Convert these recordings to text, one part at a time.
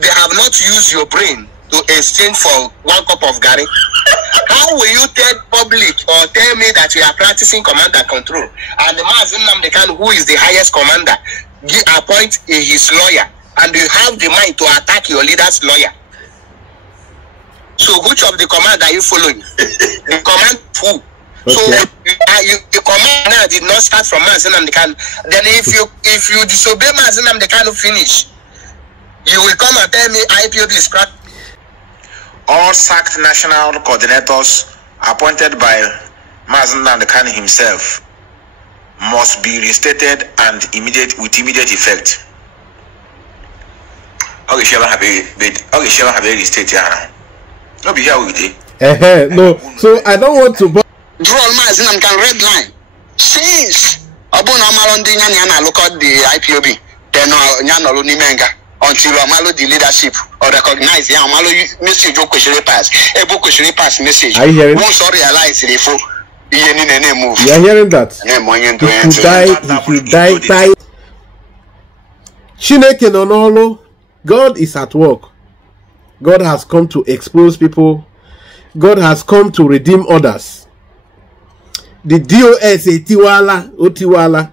they have not used your brain to exchange for 1 cup of gari, how will you tell public or tell me that you are practicing command and control? And the Mazi Nnamdi Kanu, who is the highest commander, appoint his lawyer, and you have the mind to attack your leader's lawyer. So which of the command are you following? The command who? Okay. So the command now did not start from Mazi Nnamdi Kanu. Then if you disobey Mazi Nnamdi Kanu finish, you will come and tell me IPOB is cracked. All sacked national coordinators appointed by Mazi Nnamdi Kanu himself must be reinstated and with immediate effect. Okay, Sheva have a restate here. No be here with it. No, so I don't want to. Draw Mazi Nnamdi Kanu red line. Since Obinwanne Amalondi Nyanya look at the IPOB, then Nyanya Nimenga. Until Amalo the leadership or recognize the Amalo message or question pass, a book question pass message. I hear it. Won't sorry realize the fool. You are hearing that? He die. Chineke Nonolo, God is at work. God has come to expose people. God has come to redeem others. The DOS Otiwala.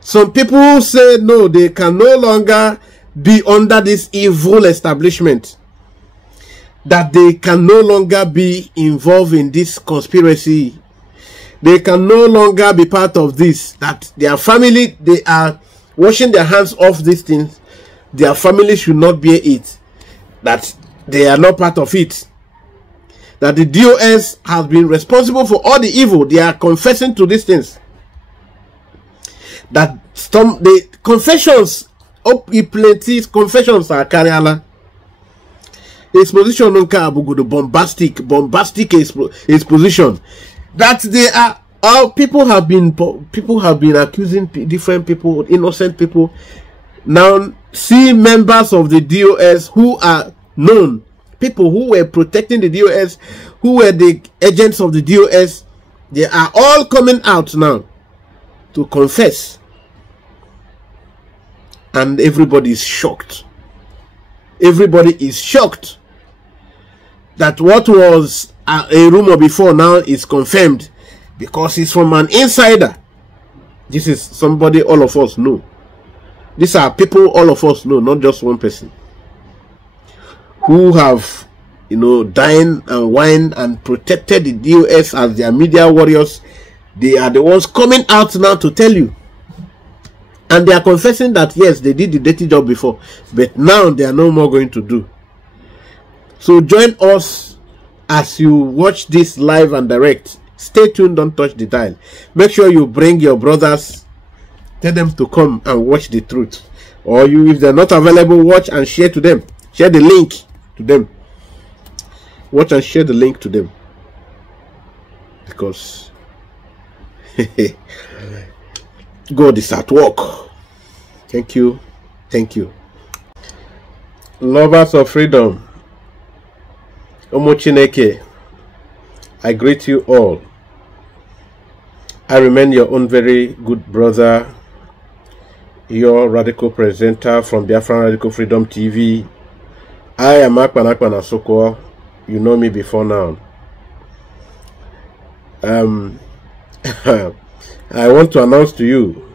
Some people say no, they can no longer be under this evil establishment, that they can no longer be involved in this conspiracy, they can no longer be part of this, that their family, they are washing their hands off these things, their family should not bear it, that they are not part of it, that the DOS has been responsible for all the evil. They are confessing to these things, that the confessions plenty confessions are carrying exposition on bombastic exposition that they are people have been accusing different people, innocent people. Now see members of the DOS who are known, people who were protecting the DOS, who were the agents of the DOS, they are all coming out now to confess. And everybody is shocked. Everybody is shocked that what was a rumor before now is confirmed, because it's from an insider. This is somebody all of us know. These are people all of us know, not just one person, who have, dined and wined and protected the DOS as their media warriors. They are the ones coming out now to tell you. And they are confessing that yes, they did the dirty job before, but now they are no more going to do. So join us as you watch this live and direct. Stay tuned, don't touch the dial. Make sure you bring your brothers, tell them to come and watch the truth. Or you, if they're not available, watch and share to them. Share the link to them. Watch and share the link to them. Because God is at work. Thank you. Thank you. Lovers of freedom, Omo Chineke, I greet you all. I remain your own very good brother, your radical presenter from Biafran Radical Freedom TV. I am Akpan Asoko. You know me before now. I want to announce to you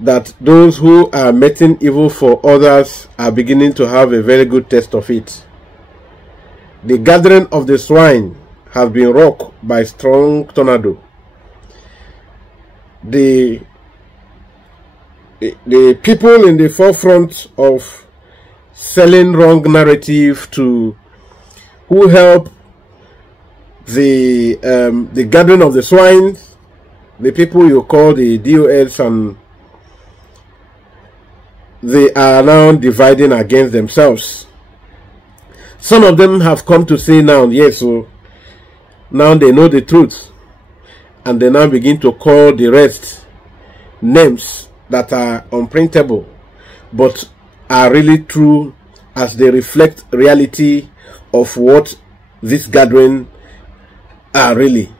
that those who are meting evil for others are beginning to have a very good taste of it. The gathering of the swine has been rocked by strong tornado. The people in the forefront of selling wrong narrative to who help the gathering of the swine, the people you call the DOS, and they are now dividing against themselves. Some of them have come to say now, yes, so now they know the truth, and they now begin to call the rest names that are unprintable but are really true, as they reflect reality of what this gathering are really.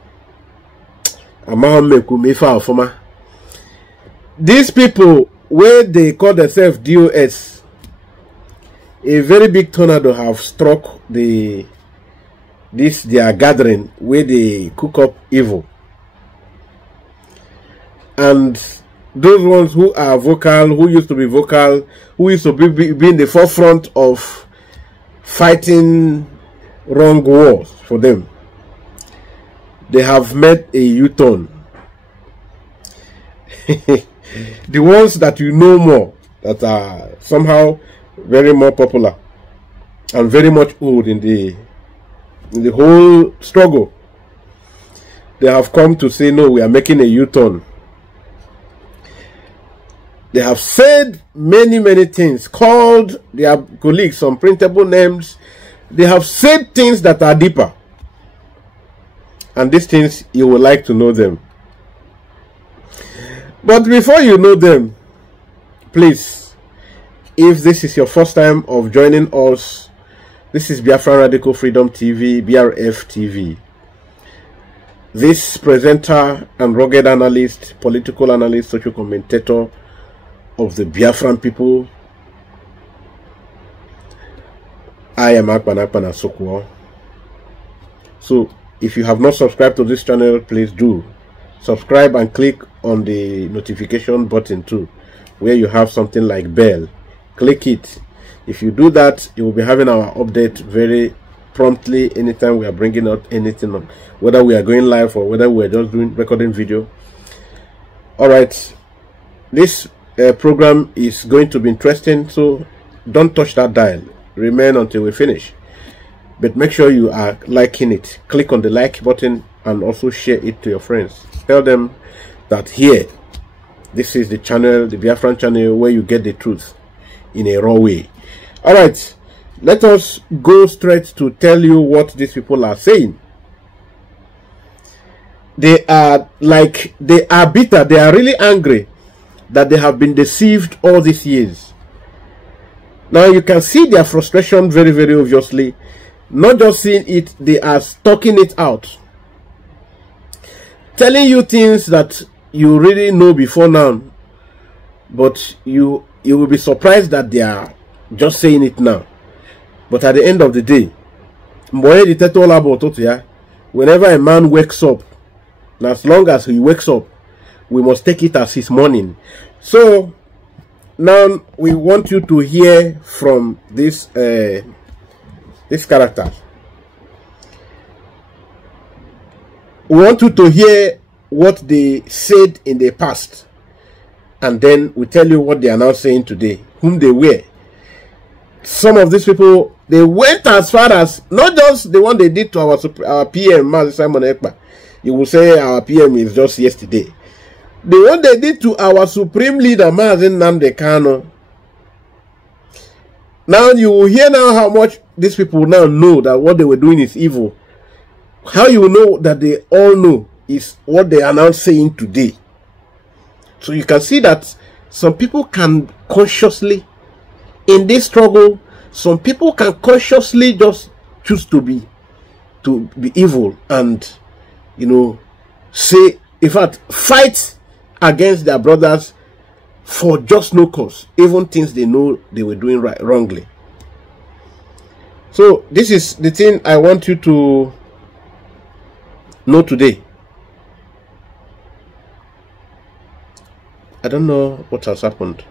These people, where they call themselves DOS, a very big tornado have struck their gathering where they cook up evil. And those ones who are vocal, who used to be vocal, who used to be in the forefront of fighting wrong wars for them, they have made a U-turn. The ones that you know more, that are somehow very more popular and very much old in the whole struggle, they have come to say, no, we are making a U-turn. They have said many things, called their colleagues some printable names. They have said things that are deeper. And these things, you would like to know them. But before you know them, please, if this is your first time of joining us, this is Biafran Radical Freedom TV, BRF TV. This presenter and rugged analyst, political analyst, social commentator of the Biafran people, I am Akpan Sokwo. So if you have not subscribed to this channel, please do subscribe and click on the notification button too, where you have something like bell. Click it. If you do that, you will be having our update very promptly anytime we are bringing out anything on, whether we are going live or whether we are just recording video. All right, this program is going to be interesting, so don't touch that dial. Remain until we finish, but make sure you are liking it. Click on the like button and also share it to your friends. Tell them that here, this is the channel, the Biafran channel, where you get the truth in a raw way. All right, let us go straight to tell you what these people are saying. They are bitter. They are really angry that they have been deceived all these years. Now you can see their frustration very obviously. Not just seeing it, they are talking it out, telling you things that you really know before now, but you will be surprised that they are just saying it now. But at the end of the day, whenever a man wakes up, and as long as he wakes up, we must take it as his morning. So now we want you to hear from this character. We want you to hear what they said in the past, and then we tell you what they are now saying today, whom they were. Some of these people, they went as far as, not just the one they did to our PM, Simon Ekpa. You will say our PM is just yesterday. The one they did to our supreme leader, Nnamdi Kanu. Now you will hear now how much these people now know that what they were doing is evil. How you know that they all know is what they are now saying today. So you can see that some people can consciously, in this struggle, some people can consciously just choose to be evil and, you know, say, in fact, fight against their brothers for just no cause, even things they know they were doing wrongly. So this is the thing I want you to know today. I don't know what has happened.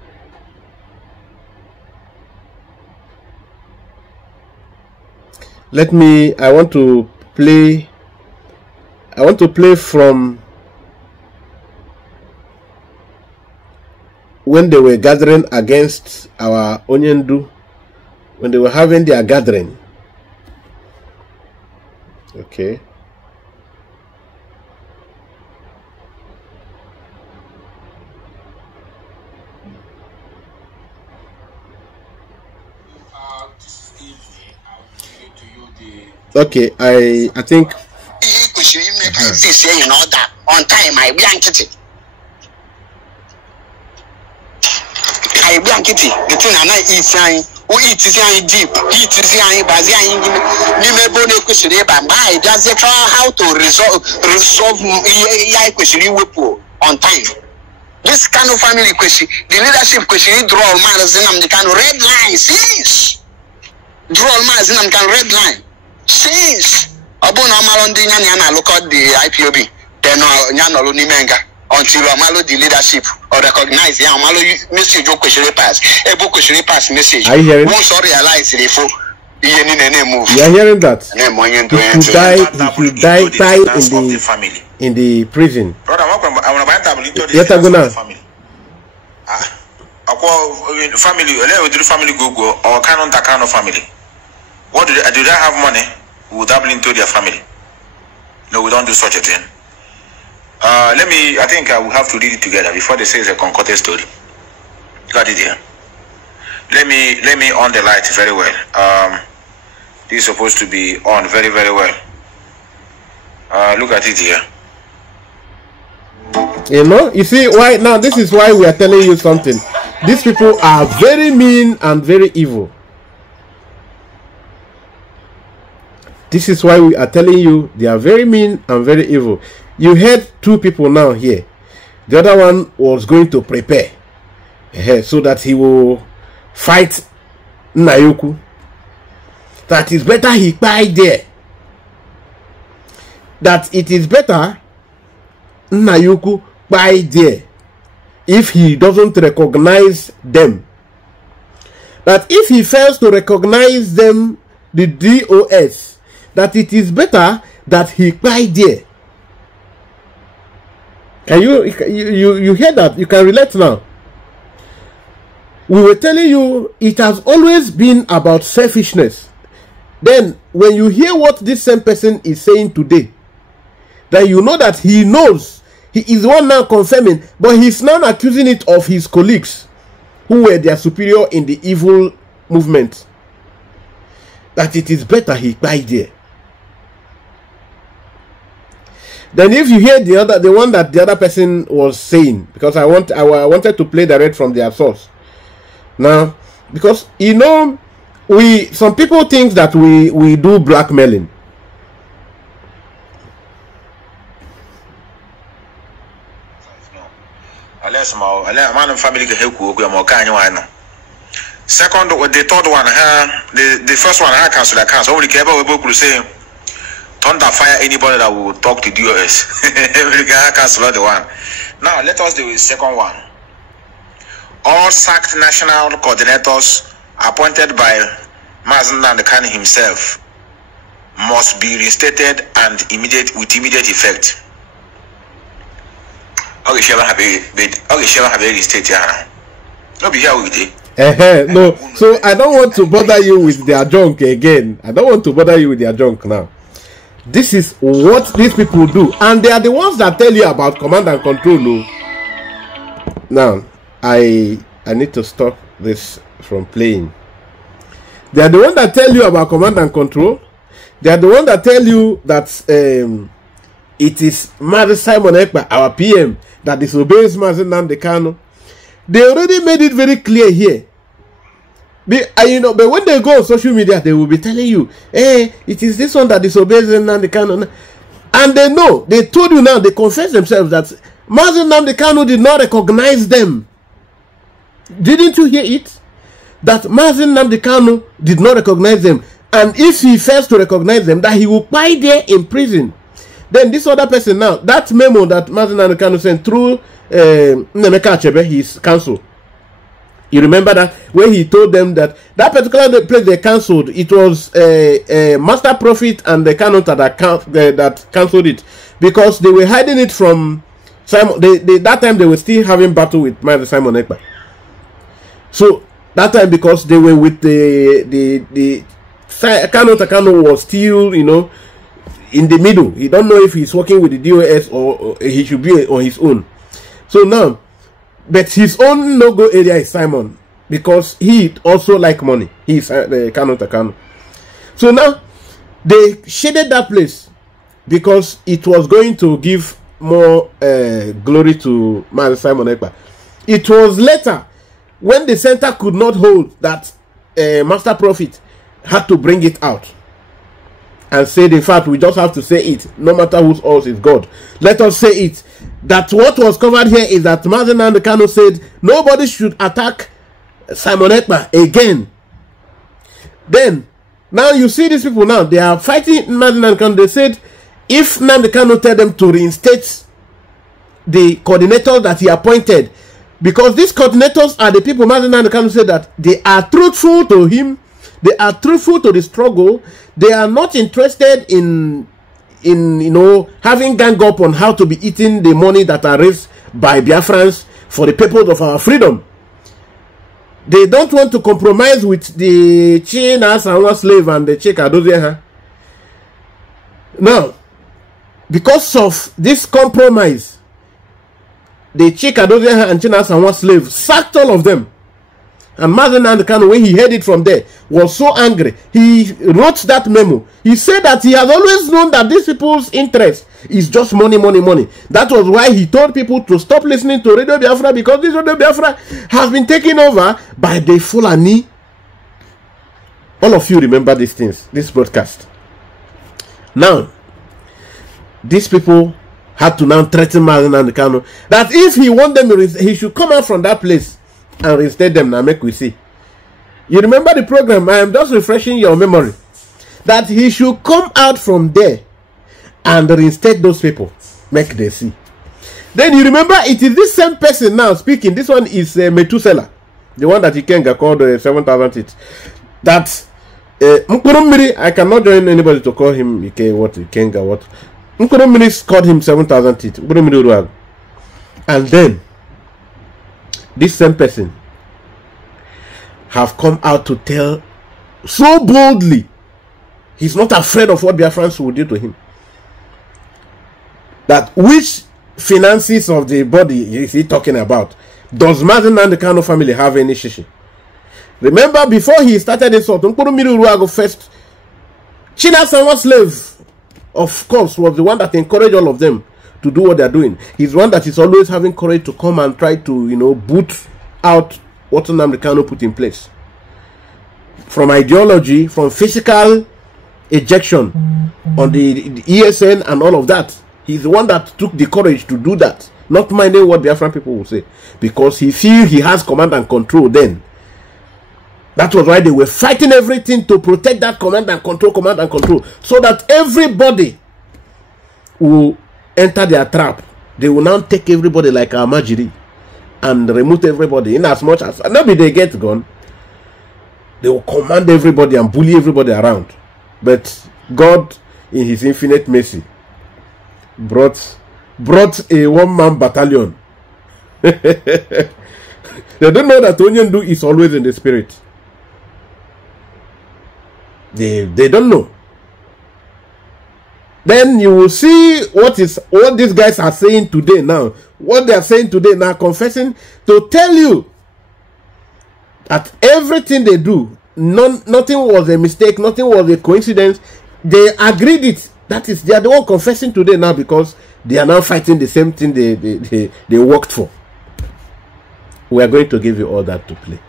I want to play from when they were gathering against our Onyendu, when they were having their gathering. Okay. Okay, I think in order on time. I blanket it. I blanket it. The thing I eat saying, who eat saying deep, eat saying Bazian, Nimebone question about my does it try how to resolve question on time. This kind of family question, the leadership question, draw man as the kind of red lines, yes. draw Mazin and can red line. Since Obuna Malondi Yana look at the IPOB, then Yana Nimenga until Amalo the leadership or recognize the Amalo message of question pass, a book question pass message. I hear it. Won't realize the fool. You are hearing that? He should die in the prison. Brother, family, family go or canon family. What do they have money? We will double into their family. No, we don't do such a thing. I think I will have to read it together before they say it's a concocted story. Got it here. Let me on the light very well. This is supposed to be on very, very well. Look at it here. You know, you see why now this is why we are telling you something. These people are very mean and very evil. This is why we are telling you they are very mean and very evil. You heard two people now here. The other one was going to prepare so that he will fight Nayuku. That is better he die there. That it is better Nayuku die there if he doesn't recognize them. That if he fails to recognize them, the DOS, that it is better that he die there. Can you hear that? You can relate now. We were telling you it has always been about selfishness. Then when you hear what this same person is saying today, then you know that he knows. He is the one now confirming, but he's now accusing it of his colleagues who were their superior in the evil movement. That it is better he died there. Then if you hear the one that the other person was saying, because I wanted to play direct from their source. Now, because you know, some people think that we do blackmailing. Second, the third one, the first one, I cancel that cancel. Only care about we say, thunder fire anybody that will talk to DOS. Every guy cancel the one. Now let us do the second one. All sacked national coordinators appointed by Mazen Khan himself must be reinstated and with immediate effect. Okay, Sheva have a restate here. No be here with it. No, so I don't want to bother you with their junk again. I don't want to bother you with their junk now. This is what these people do, and they are the ones that tell you about command and control. No? Now, I need to stop this from playing. They are the ones that tell you about command and control. They are the ones that tell you that it is Simon Ekpa, our PM, that disobeys Mazen Nnamdi Kanu. They already made it very clear here. But when they go on social media, they will be telling you, hey, it is this one that disobeys Nnamdi Kanu. And they know, they told you now, they confess themselves that Mazen Nnamdi Kanu did not recognize them. Didn't you hear it? That Mazen Nnamdi Kanu did not recognize them. And if he fails to recognize them, that he will die there in prison. Then this other person now, that memo that Mazen Nnamdi Kanu sent through Achebe, his counsel. You remember that when he told them that particular place they cancelled, it was Master Prophet and the Kanu that cancelled it, because they were hiding it from Simon. That time they were still having battle with Simon Ekpa. So that time, because they were with the Kanu was still, you know, in the middle. He don't know if he's working with the DOS or he should be on his own. So now, but his own no-go area is Simon, because he also like money. He's the Kanu. So now, they shaded that place because it was going to give more glory to Simon Ekpa. It was later, when the center could not hold, that Master Prophet had to bring it out and said, in fact, we just have to say it, no matter whose else is God. Let us say it. That what was covered here is that Mazen Nnamdi Kanu said nobody should attack Simon Ekpa again. Then Now you see these people now, they are fighting Nnamdi Kanu. They said if Nnamdi Kanu tell them to reinstate the coordinators that he appointed, because these coordinators are the people Nnamdi Kanu said that they are truthful to him, they are truthful to the struggle, they are not interested in having gang up on how to be eating the money that are raised by Biafrans for the purpose of our freedom. They don't want to compromise with the Chinas and one slave and the Chika. Now, because of this compromise, the Chika and Chinas and one slave sacked all of them. And Nnamdi Kanu, when he heard it from there, was so angry. He wrote that memo. He said that he has always known that these people's interest is just money, money, money. That was why he told people to stop listening to Radio Biafra, because this Radio Biafra has been taken over by the Fulani. All of you remember these things, this broadcast. Now, these people had to now threaten Nnamdi Kanu that if he want them, he should come out from that place and reinstate them. Now make we see. You remember the program? I am just refreshing your memory that he should come out from there and reinstate those people. Make they see. Then you remember it is this same person now speaking. This one is Methuselah, the one that Ikenga called 7,000 teeth. That Nkurumiri, I cannot join anybody to call him Ikenga what. Nkurumiri called him 7,000 teeth. And then this same person have come out to tell so boldly he's not afraid of what Biafrans will do to him, that which finances of the body is he talking about? Does Nnamdi Kanu family have any shishi? Remember, before he started this sort, first China Sanwa slave, of course, was the one that encouraged all of them to do what they're doing. He's one that is always having courage to come and try to, boot out what Nnamdi Kanu put in place. From ideology, from physical ejection on the ESN and all of that. He's the one that took the courage to do that, not minding what Biafran people will say, because he feels he has command and control then. That was why they were fighting everything to protect that command and control, so that everybody will enter their trap. They will now take everybody like a Majiri and remove everybody, in as much as maybe they get gone. They will command everybody and bully everybody around. But God, in his infinite mercy, brought a one-man battalion. They don't know that Onyendu is always in the spirit. They don't know. Then you will see what these guys are saying today now. What they are saying today now, confessing to tell you that everything they do, nothing was a mistake, nothing was a coincidence. They agreed it. That is, they are the one confessing today now, because they are now fighting the same thing they worked for. We are going to give you all that to play.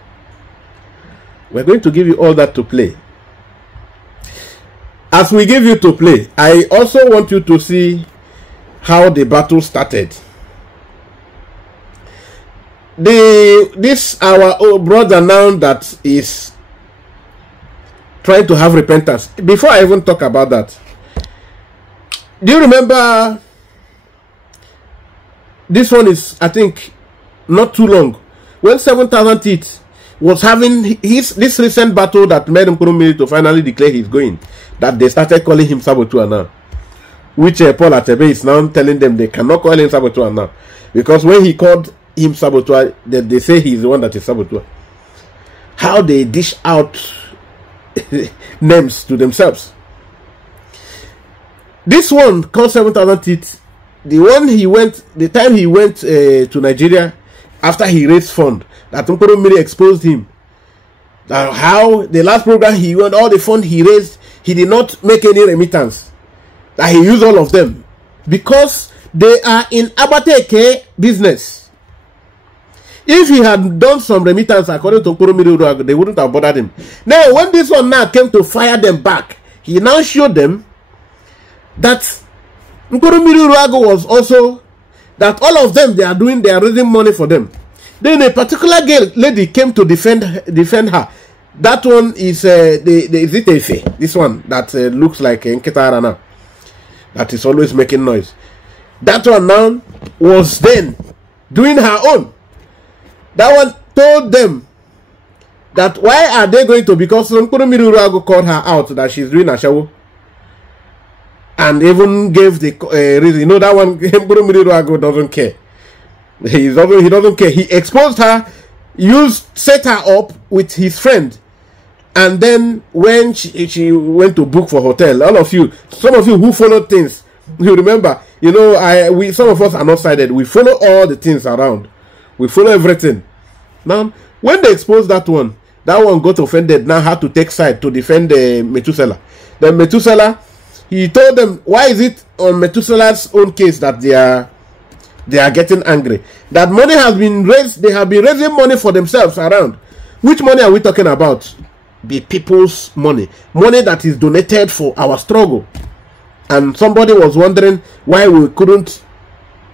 We are going to give you all that to play. As we give you to play, I also want you to see how the battle started. This our old brother now that is trying to have repentance. Before I even talk about that, do you remember this one is, I think, not too long, when 7,000 teeth was having this recent battle that made him to finally declare he's going, that they started calling him saboteur now, which Paul Achebe is now telling them they cannot call him saboteur now, because when he called him saboteur, they say he's the one that is saboteur. How they dish out names to themselves. This one called 7,000 teeth, the time he went to Nigeria after he raised fund, that Nkoro Mmiri exposed him. How the last program he went, all the fund he raised, he did not make any remittance. That he used all of them because they are in Abateke business. If he had done some remittance according to Nkoro Mmiri, they wouldn't have bothered him. Now, when this one now came to fire them back, he now showed them that Nkoro Mmiri was also, that all of them they are raising money for them. Then a particular lady came to defend her. That one is is it Efe? This one that looks like Nketara now, that is always making noise. That one now was then doing her own. That one told them that why are they going to, because Nkurumirurago called her out that she's doing a show, and even gave the reason. You know, that one Nkurumirurago doesn't care. He doesn't care. He exposed her, set her up with his friend, and then when she went to book for hotel, all of you, some of you who follow things, you remember, you know, some of us are not sided. We follow all the things around. We follow everything. Now, when they exposed that one got offended, now had to take side to defend Methuselah. Then Methuselah, he told them, why is it on Methuselah's own case that they are getting angry? That money has been raised, they have been raising money for themselves around. Which money are we talking about? The people's money. Money that is donated for our struggle. And somebody was wondering why we couldn't,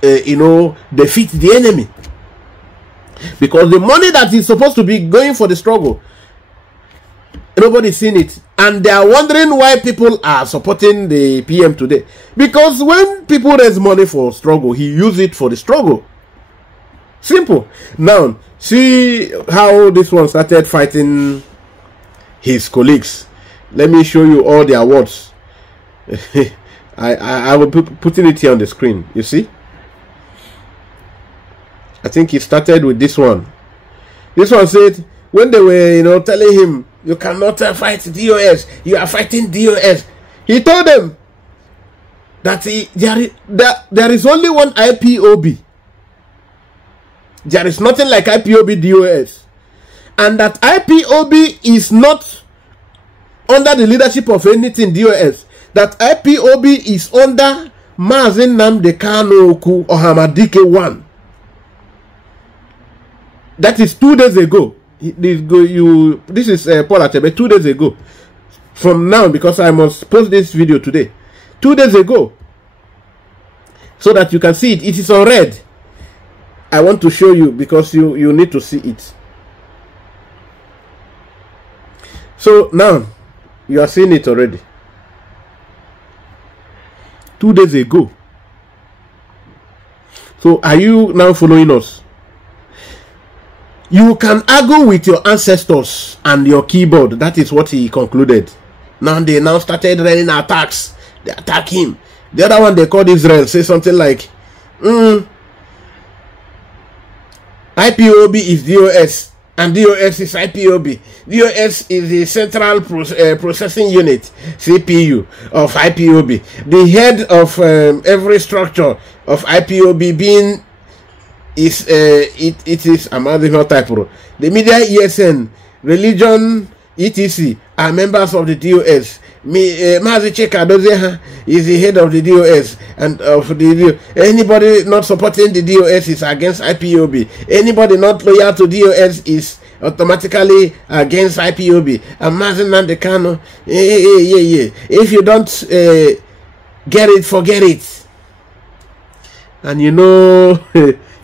defeat the enemy. Because the money that is supposed to be going for the struggle, nobody's seen it. And they are wondering why people are supporting the PM today. Because when people raise money for struggle, he use it for the struggle. Simple. Now, see how this one started fighting his colleagues. Let me show you all the awards. I will be putting it here on the screen. You see? I think he started with this one. This one said, when they were, telling him, you cannot fight DOS, you are fighting DOS. He told them that there is only one IPOB. There is nothing like IPOB DOS. And that IPOB is not under the leadership of anything DOS. That IPOB is under Mazi Nnamdi Kanu Ohamadike 1. That is 2 days ago. This is Paul Achebe 2 days ago. From now, because I must post this video today. 2 days ago. So that you can see it. It is on red. I want to show you because you need to see it. So now, you are seeing it already. 2 days ago. So are you now following us? You can argue with your ancestors and your keyboard. That is what he concluded. Now they started running attacks. They attack him. The other one they called Israel say something like, IPOB is DOS and DOS is IPOB. DOS is the central processing unit, CPU, of IPOB. The head of every structure of IPOB being is it is the media, ESN, religion, etc. are members of the DOS. Mazi Cheka Dozeha is the head of the DOS, and anybody not supporting the DOS is against IPOB. Anybody not loyal to DOS is automatically against IPOB. And Mazi Nnamdi Kanu, if you don't get it, forget it. And you know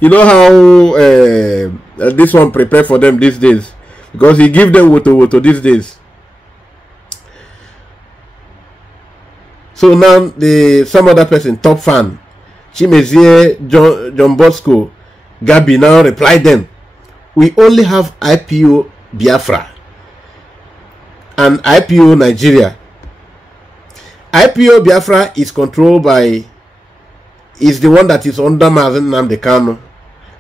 how this one prepare for them these days, because he give them woto these days. So now some other person, top fan, Chimezie, John Bosco, Gabi now replied them, we only have IPO Biafra and IPO Nigeria. IPO Biafra is controlled by, is the one that is under Mazi Nnamdi Kanu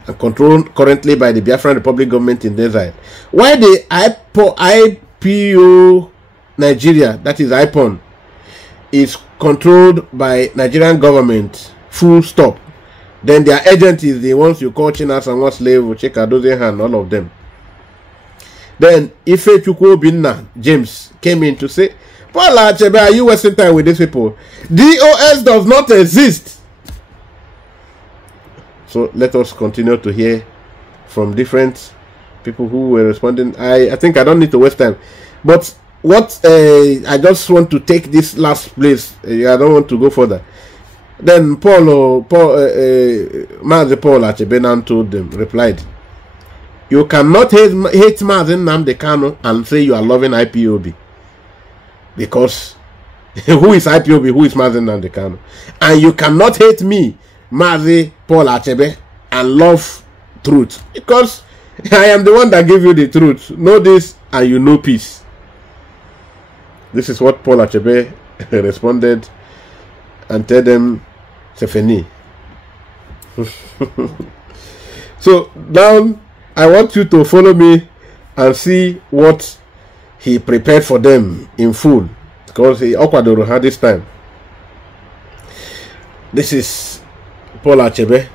and controlled currently by the Biafran Republic government in exile. Why the IPO Nigeria, that is IPON, is controlled by Nigerian government, full stop. Then their agent is the ones you call Chinas and what slave, Cheka Dozeha and all of them. Then Ife Chukwu Obinna James came in to say, Paul Achebe, are you wasting time with these people? DOS does not exist. So let us continue to hear from different people who were responding. I think I don't need to waste time. But what I just want to take this last place. I don't want to go further. Then Mazi Paul Achebe told them, replied You cannot hate Mazen Nnamdi Kanu and say you are loving IPOB. Because who is IPOB? Who is Mazen Nnamdi Kanu? And you cannot hate me, Mazi Paul Achebe, and love truth. Because I am the one that gave you the truth. Know this and you know peace. This is what Paul Achebe responded and tell them Sefeni. So now I want you to follow me and see what he prepared for them in full, because he awkward had this time. This is Paul Achebe.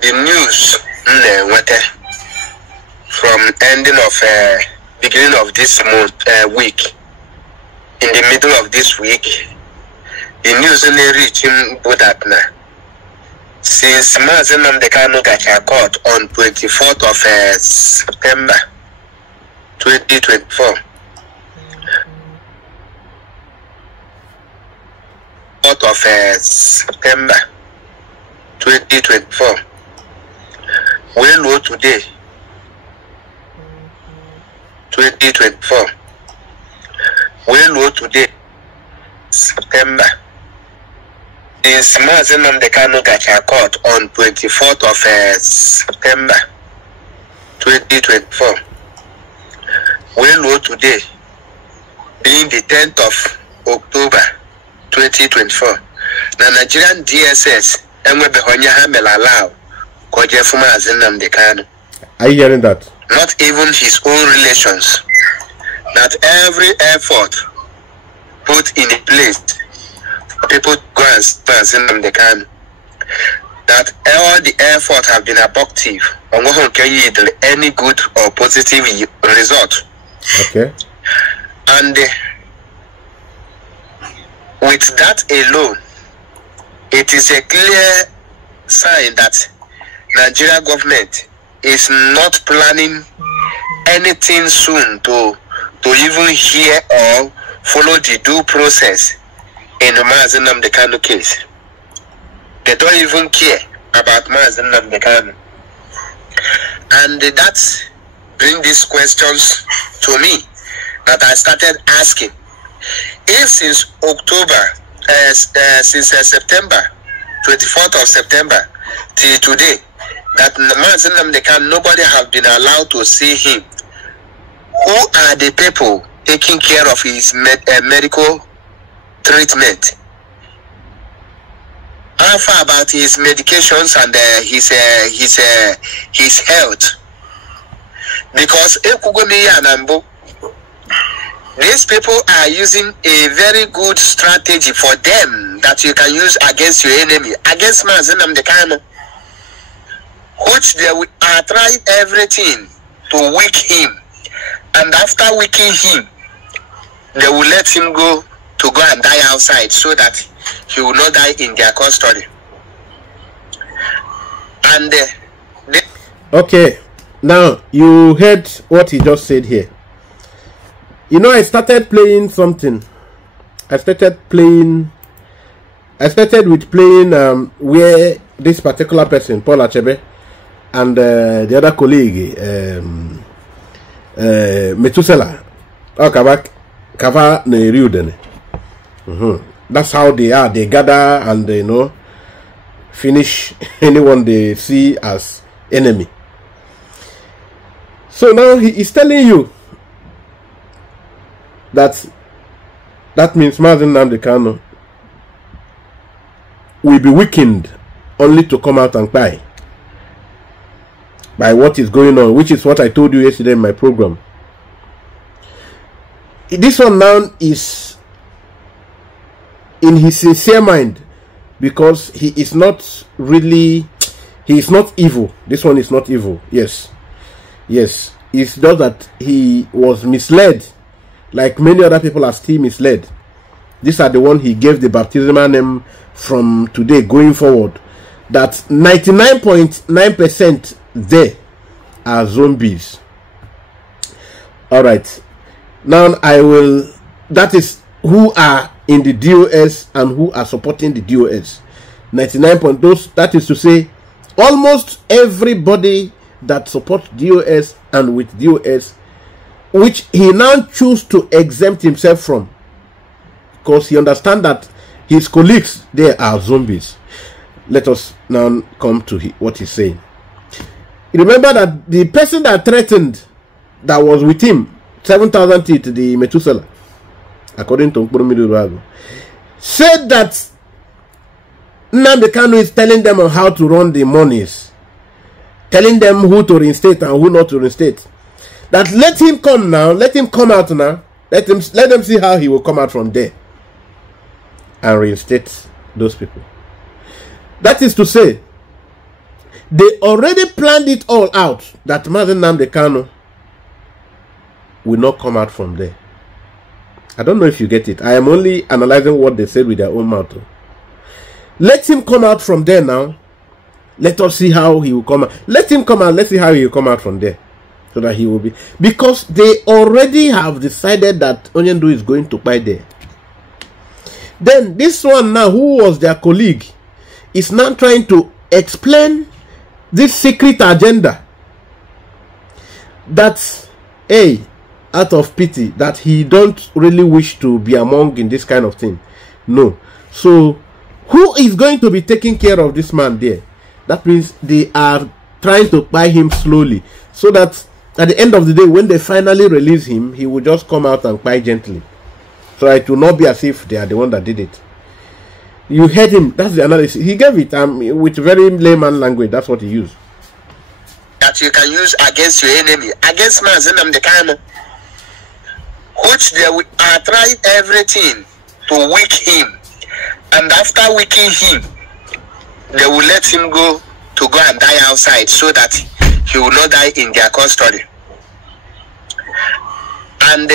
The news from ending of beginning of this month week, in the middle of this week, the news only reaching Budatna. Since Mazen Nnamdi Kanu got caught on 24th of September 2024. 4th of September 2024. Well, low today 2024. Well, low today September. Since Mazen Nnamdi Kanu got caught on 24th of September 2024. Well, low today being the 10th of October 2024. The Nigerian DSS and we allow Mazen Nnamdi Kanu. Are you hearing that? Not even his own relations. That every effort put in place for people to go and Mazen Nnamdi Kanu. That all the efforts have been abortive on what can yield any good or positive result. Okay. And with that alone, it is a clear sign that Nigeria government is not planning anything soon to even hear or follow the due process in the Mazen Nnamdi Kanu case. They don't even care about Mazen Nnamdi Kanu. And that brings these questions to me that I started asking. If since October, since September, 24th of September till today, that Mazen Nnamdi Kanu, nobody have been allowed to see him, who are the people taking care of his medical treatment? How far about his medications and his health? Because these people are using a very good strategy for them that you can use against your enemy, against Mazen Nnamdi Kanu, which they are trying everything to weak him, and after weakening him, they will let him go and die outside so that he will not die in their custody. And okay, now you heard what he just said here. You know, I started playing something. I started with playing where this particular person, Paul Achebe, and the other colleague, Metusela, Kava Neriudene. That's how they are. They gather and they finish anyone they see as enemy. So now he is telling you that means Mazen Nnamdi Kanu will be weakened only to come out and cry by what is going on, which is what I told you yesterday in my program. This one now is in his sincere mind, because he is not evil. This one is not evil. Yes, it's just that he was misled, like many other people are still misled. These are the one he gave the baptismal name from today going forward, that 99.9% there are zombies. All right, now that is who are in the DOS and who are supporting the DOS. 99 point those, that is to say, almost everybody that supports DOS and with DOS, which he now choose to exempt himself from, because he understands that his colleagues there are zombies. Let us now come to what he's saying. Remember that the person that threatened, that was with him, 7,000 teeth, the Methuselah, according to Nkpuru, said that Nnamdi Kanu is telling them on how to run the monies, telling them who to reinstate and who not to reinstate. That let him come now, let him come out now, let them see how he will come out from there and reinstate those people. That is to say, they already planned it all out that Mazen Nnamdi Kanu will not come out from there. I don't know if you get it. I am only analyzing what they said with their own mouth. Let him come out from there now. Let us see how he will come out. Let him come out. Let's see how he will come out from there. So that he will be. Because they already have decided that Onyendu is going to buy there. Then this one now, who was their colleague, is now trying to explain this secret agenda. That, hey, out of pity, that he don't really wish to be among in this kind of thing. No. So, who is going to be taking care of this man there? That means they are trying to buy him slowly, so that at the end of the day, when they finally release him, he will just come out and buy gently. So it will not be as if they are the one that did it. You heard him. That's the analysis. He gave it with very layman language. That's what he used. That you can use against your enemy, against Mazen Nnamdi Kanu, which they are trying everything to weak him. And after weakening him, they will let him go and die outside, so that he will not die in their custody. And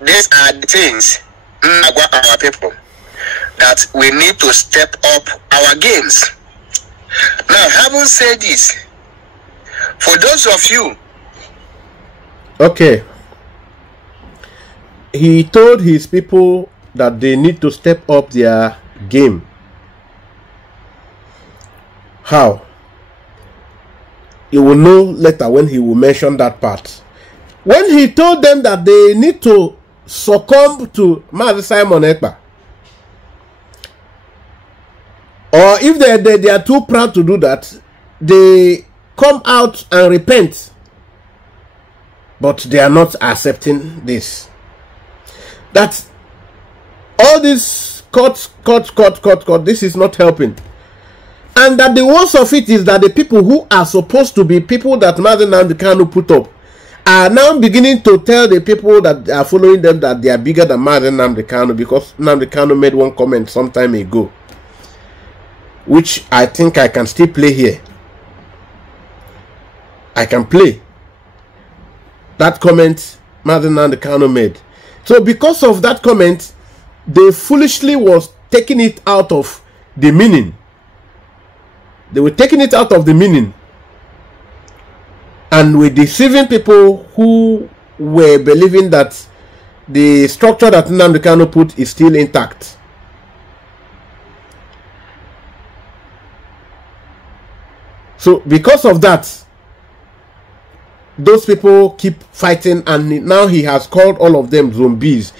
these are the things, our people, that we need to step up our games. Now, having said this, for those of you, okay, he told his people that they need to step up their game. How? You will know later when he will mention that part. When he told them that they need to succumb to Mazi Simon Ekpa, or if they are too proud to do that, they come out and repent, but they are not accepting this. That all this cut, this is not helping. And that the worst of it is that the people who are supposed to be people that Mazen Nnamdi Kanu put up are now beginning to tell the people that are following them that they are bigger than Mazen Nnamdi Kanu, because Nnamdi Kanu made one comment some time ago, which I think I can still play here. I can play that comment Mazen Nnamdi Kanu made. So because of that comment, they foolishly was taking it out of the meaning. They were taking it out of the meaning and were deceiving people who were believing that the structure that Nnamdi Kanu put is still intact. So because of that, those people keep fighting, and now he has called all of them zombies.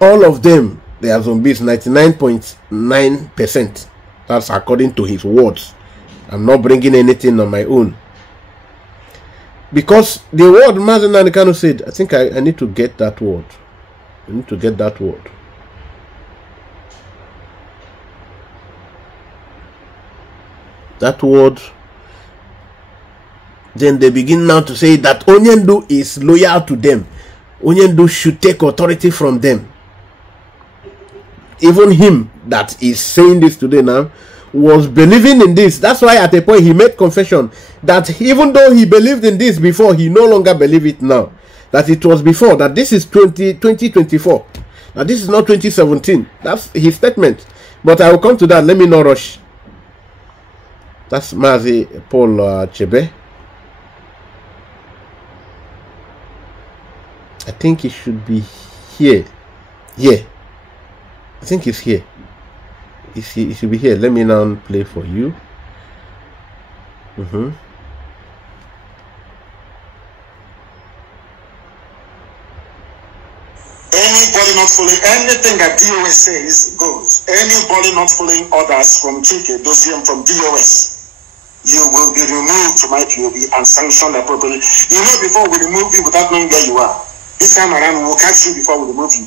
All of them, they are zombies, 99.9%. That's according to his words. I'm not bringing anything on my own. Because the word Mazen Nnamdi Kanu said, I think I need to get that word. I need to get that word. That word. Then they begin now to say that Onyendu is loyal to them. Onyendu should take authority from them. Even him that is saying this today now was believing in this. That's why at a point he made confession that even though he believed in this before, he no longer believes it now. That it was before, that this is 2024. That this is not 2017. That's his statement. But I will come to that. Let me not rush. That's Mazi Paul Achebe. I think it should be here. Yeah. I think it's here. it should be here. Let me now play for you. Anybody not following anything that DOS says goes. Anybody not following orders from Chike, Dosium, from DOS, you will be removed from IPOB and sanctioned appropriately. You know, before we remove you without knowing where you are. This time around, we will catch you before we remove you.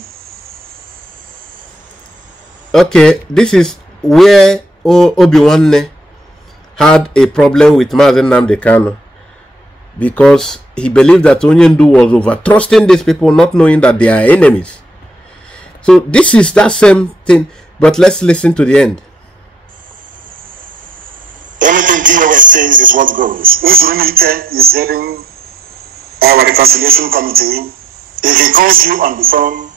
Okay, this is where Obinwanne had a problem with Mazen Nnamdi Kanu, because he believed that Onyendu was over trusting these people, not knowing that they are enemies. So this is that same thing, but let's listen to the end. Anything DOS says is what goes. Uzurunike is heading our reconciliation committee. If he calls you on the phone,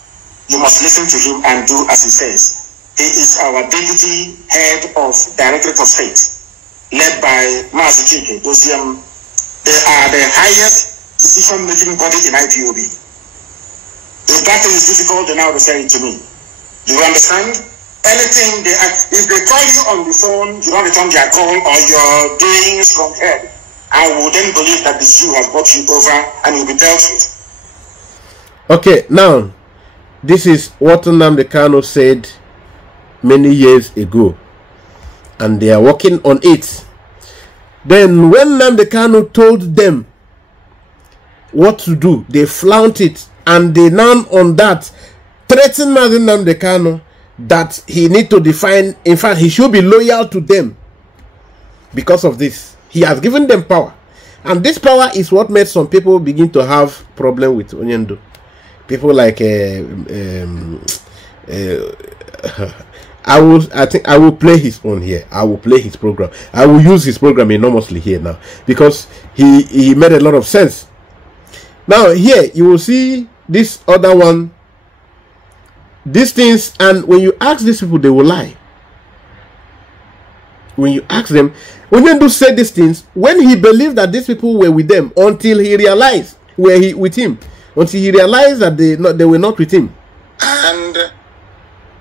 you must listen to him and do as he says. He is our deputy head of Directorate of State, led by Mazi Chike, Dosium. They are the highest decision-making body in IPOB. If that thing is difficult, then now refer it to me. Do you understand? Anything if they call you on the phone, you don't return their call, or you're doing strong head, I will then believe that the Jew has brought you over and you'll be dealt with. Okay, now this is what Nnamdi Kanu said many years ago, and they are working on it. Then when Nnamdi Kanu told them what to do, they flouted it, and they now on that threatened Nnamdi Kanu that he need to define, in fact he should be loyal to them. Because of this, he has given them power, and this power is what made some people begin to have problem with Onyendu. People like I think I will play his own here. I will play his program. I will use his program enormously here now, because he made a lot of sense. Now here you will see this other one, these things, and when you ask these people, they will lie. When you ask them, Onyendu said these things when he believed that these people were with them, until he realized with him, until he realized that they were not with him. And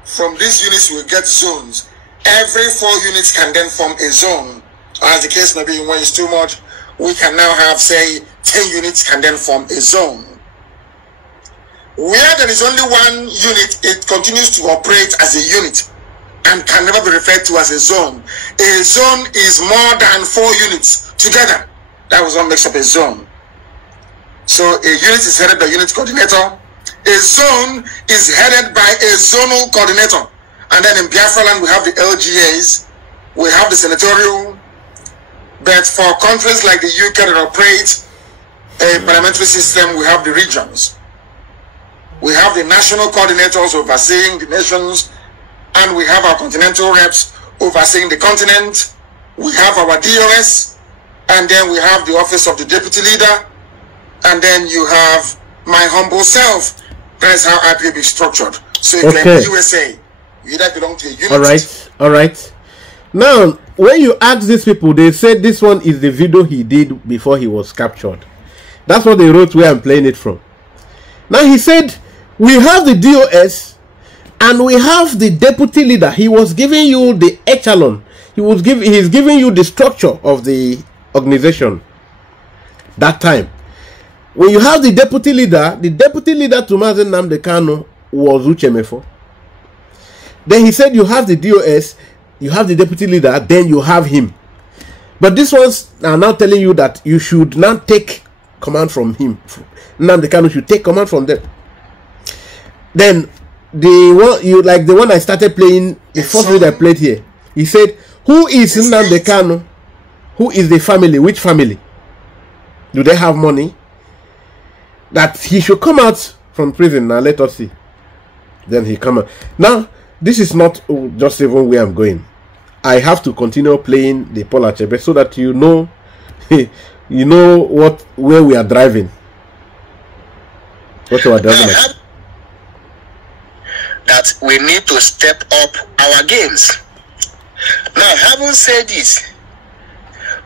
from these units we get zones. Every 4 units can then form a zone. As the case may be, when it's too much, we can now have, say, 10 units can then form a zone. Where there is only 1 unit, it continues to operate as a unit and can never be referred to as a zone. A zone is more than 4 units together. That was what makes up a zone. So a unit is headed by unit coordinator. A zone is headed by a zonal coordinator. And then in Biafra land, we have the LGAs, we have the senatorial. But for countries like the UK that operate a parliamentary system, we have the regions. We have the national coordinators overseeing the nations, and we have our continental reps overseeing the continent. We have our DOS, and then we have the office of the deputy leader, and then you have my humble self. That's how IPOB is structured. So if you're in the USA, you either belong to a unit. All right. Now, when you ask these people, they said this one is the video he did before he was captured. That's what they wrote where I'm playing it from. Now he said, we have the DOS and we have the deputy leader. He was giving you the echelon. He's giving you the structure of the organization that time. When you have the deputy leader to Mazen Nnamdi Kanu was Uchemefo. Then he said you have the DOS, you have the deputy leader, then you have him. But these ones are now telling you that you should not take command from him. Nnamdi Kanu should take command from them. Then the one I started playing, the first video I played here, he said, who is Nnamdi Kanu? Who is the family? Which family? Do they have money? That he should come out from prison. Now let us see. Then he come out. Now this is not just even where I'm going. I have to continue playing the Paul Achebe so that you know you know where we are driving. What we are driving at. That we need to step up our games. Now, having said this,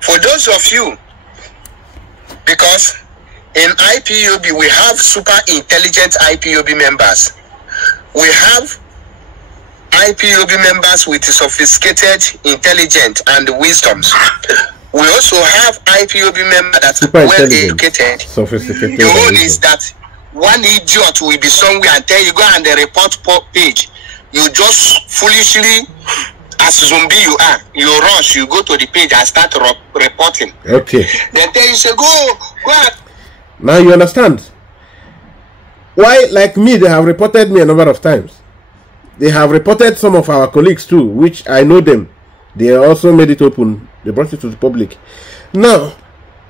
for those of you, because in IPOB we have super intelligent IPOB members, we have IPOB members with sophisticated intelligence and wisdoms. We also have IPOB members that are well educated. Sophisticated. The one is that one idiot will be somewhere and tell you go on the report page. You just foolishly, as zombie you are, you rush, you go to the page and start reporting. Okay. Then tell you say go on. Now you understand why, like me, they have reported me a number of times. They have reported some of our colleagues too, which I know them. They also made it open. They brought it to the public. Now,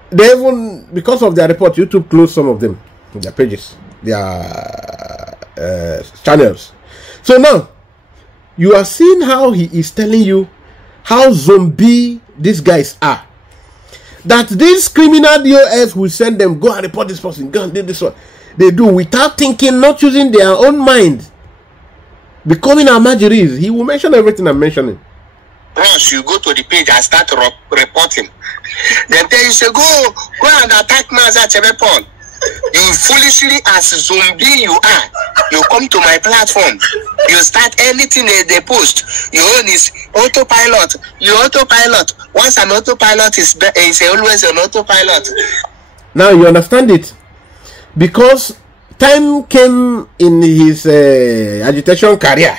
they even, because of their report, YouTube closed some of them, their pages, their channels. So now, you are seeing how he is telling you how zombie these guys are. That these criminal DOS will send them, go and report this person, go and do this one. They do without thinking, not using their own mind. Becoming Amajiris. He will mention everything I'm mentioning. Rush, you go to the page and start reporting. Then tell you say go and attack Achebe Paul. You foolishly, as zombie you are, you come to my platform. You start anything they post. Your own is autopilot. You autopilot. Once an autopilot is always an autopilot. Now you understand it, because time came in his agitation career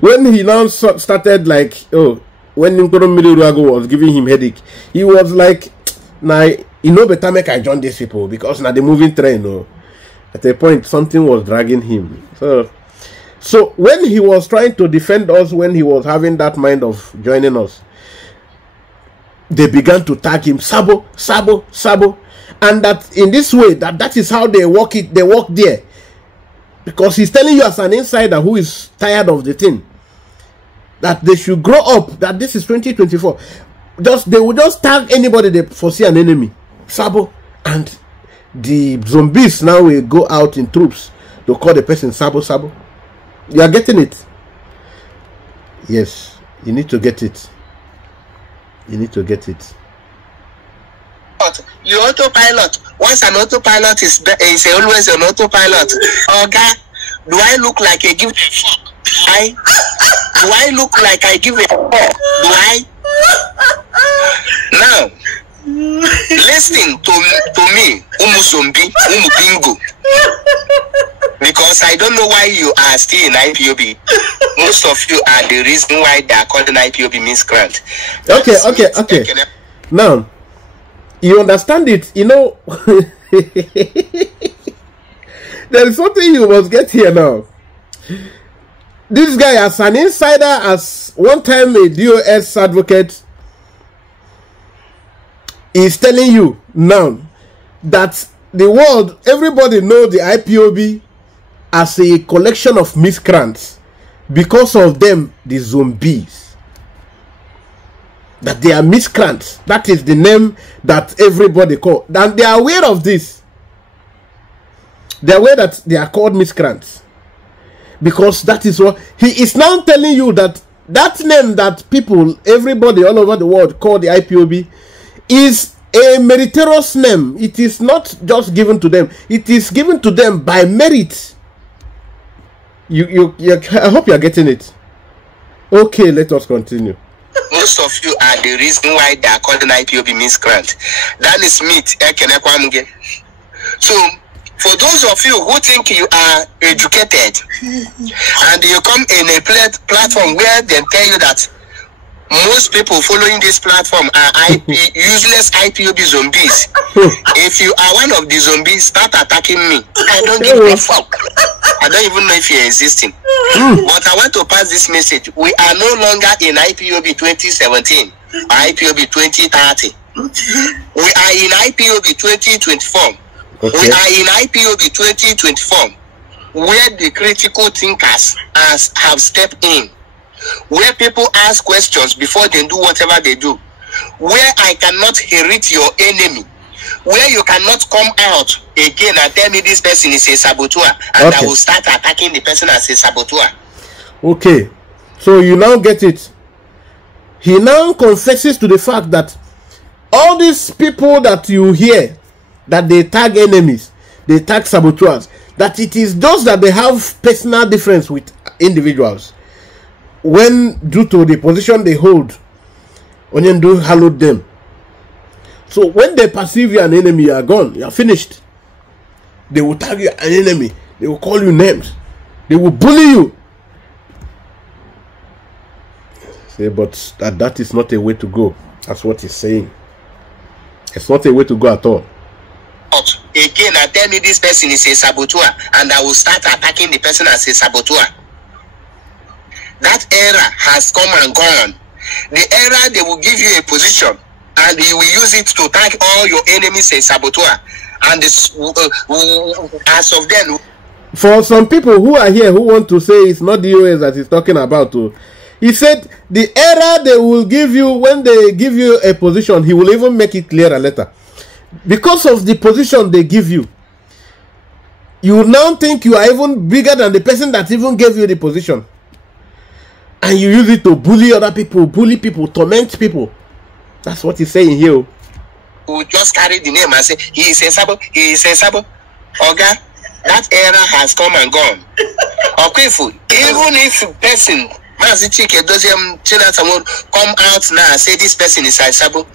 when he now started, like, oh, when Nkoro Miruago was giving him headache, he was like, nah, you know better make I join these people, because now the moving train, oh. At a point something was dragging him. So when he was trying to defend us, when he was having that mind of joining us, they began to tag him Sabo, Sabo, Sabo. And that in this way, that is how they work it. They work there, because he's telling you as an insider who is tired of the thing, that they should grow up. That this is 2024. They will just tag anybody they foresee an enemy, Sabo, and the zombies now will go out in troops to call the person Sabo, Sabo. You are getting it? Yes, you need to get it. You need to get it. You autopilot. Once an autopilot is always an autopilot. Okay, do I look like I give a fuck? Do I look like I give a fuck? Do I? Now, listen to me, zombie, bingo. Because I don't know why you are still in IPOB. Most of you are the reason why they are called an IPOB miscreant. Okay. Now, you understand it, you know. There is something you must get here now. This guy, as an insider, as one time a DOS advocate, is telling you now that the world, everybody knows the IPOB as a collection of miscreants. Because of them, the zombies. That they are miscreants. That is the name that everybody call. And they are aware of this. They are aware that they are called miscreants. Because that is what he is now telling you, that that name that people, everybody all over the world call the IPOB, is a meritorious name. It is not just given to them. It is given to them by merit. I hope you are getting it. Okay, let us continue. Most of you are the reason why they are called an IPOB miscreant. That is meat. So, for those of you who think you are educated and you come in a platform where they tell you that most people following this platform are useless IPOB zombies. If you are one of the zombies, start attacking me. I don't give a fuck. I don't even know if you're existing. But I want to pass this message. We are no longer in IPOB 2017 or IPOB 2030. We are in IPOB 2024. We are in IPOB 2024, where the critical thinkers have stepped in, where people ask questions before they do whatever they do, where I cannot hate your enemy, where you cannot come out again and tell me this person is a saboteur, and I will start attacking the person as a saboteur. Okay, so you now get it. He now confesses to the fact that all these people that you hear, that they tag enemies, they tag saboteurs, that it is those that they have personal difference with individuals. when due to the position they hold, Onyendu hallowed them. So when they perceive you an enemy, you are gone, you are finished. They will tag you an enemy, they will call you names, they will bully you. Say, but that is not a way to go. That's what he's saying. It's not a way to go at all. Again, I tell me this person is a saboteur, and I will start attacking the person as a saboteur. That era has come and gone. The era they will give you a position, and you will use it to tag all your enemies a saboteur. And this, as of then, for some people who are here who want to say it's not the US that he's talking about, he said the era they will give you when they give you a position, he will even make it clearer later. Because of the position they give you, you now think you are even bigger than the person that even gave you the position, and you use it to bully other people, torment people. That's what he's saying here. Who just carry the name and say he is a sabo, he is a sabo. Oga, that era has come and gone. Okay, even if person come out now and say this person is a sabo,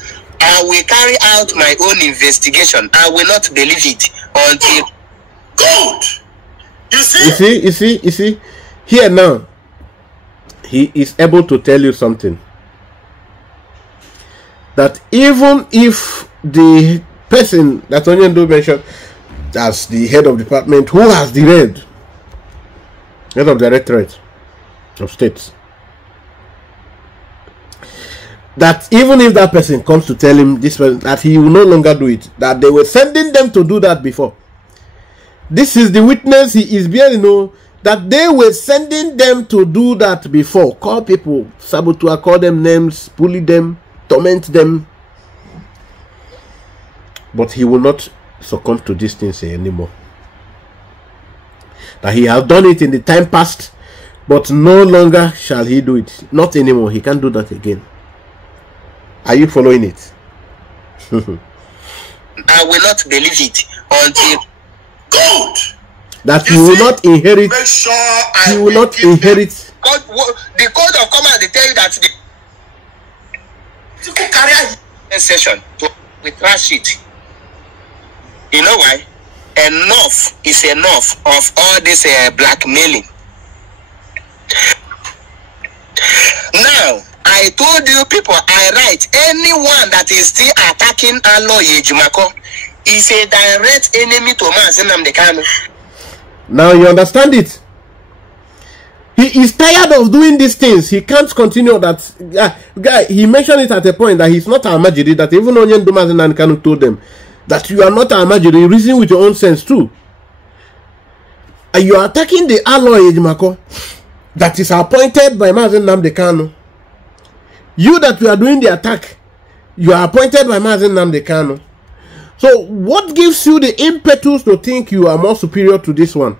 I will carry out my own investigation. I will not believe it until good. You see, here now, he is able to tell you something. That even if the person that Onyendu mentioned as the head of department, who has the head of directorate of states, that even if that person comes to tell him this person that he will no longer do it, that they were sending them to do that before. This is the witness he is bearing, that they were sending them to do that before. Call people saboteur, call them names, bully them, torment them. But he will not succumb to these things anymore. That he has done it in the time past, but no longer shall he do it. Not anymore. He can't do that again. Are you following it? I will not believe it until good. That he will not inherit. Make sure he will not inherit. The code of command, they tell you that the carry session to trash it. You know why? Enough is enough of all this blackmailing. Now, I told you people, I write, anyone that is still attacking Aloy Ejimako is a direct enemy to Mazi Nnamdi Kanu. Now you understand it. He is tired of doing these things. He can't continue that. Guy, he mentioned it at a point that he's not Amajiri, that even Onyendu Mazi Nnamdi Kanu told them that you are not Amajiri, reason with your own sense too. And you are attacking the Aloy Ejimako that is appointed by Mazi Nnamdi Kanu. You that you are doing the attack, you are appointed by Mazi Nnamdi Kanu. So what gives you the impetus to think you are more superior to this one?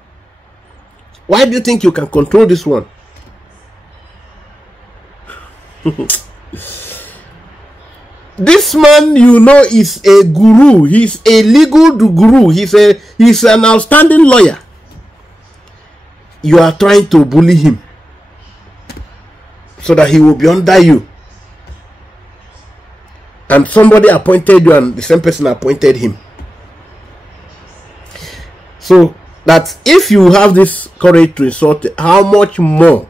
Why do you think you can control this one? This man, is a guru. He's a legal guru. He's an outstanding lawyer. You are trying to bully him so that he will be under you. And somebody appointed you and the same person appointed him. So that if you have this courage to insult, how much more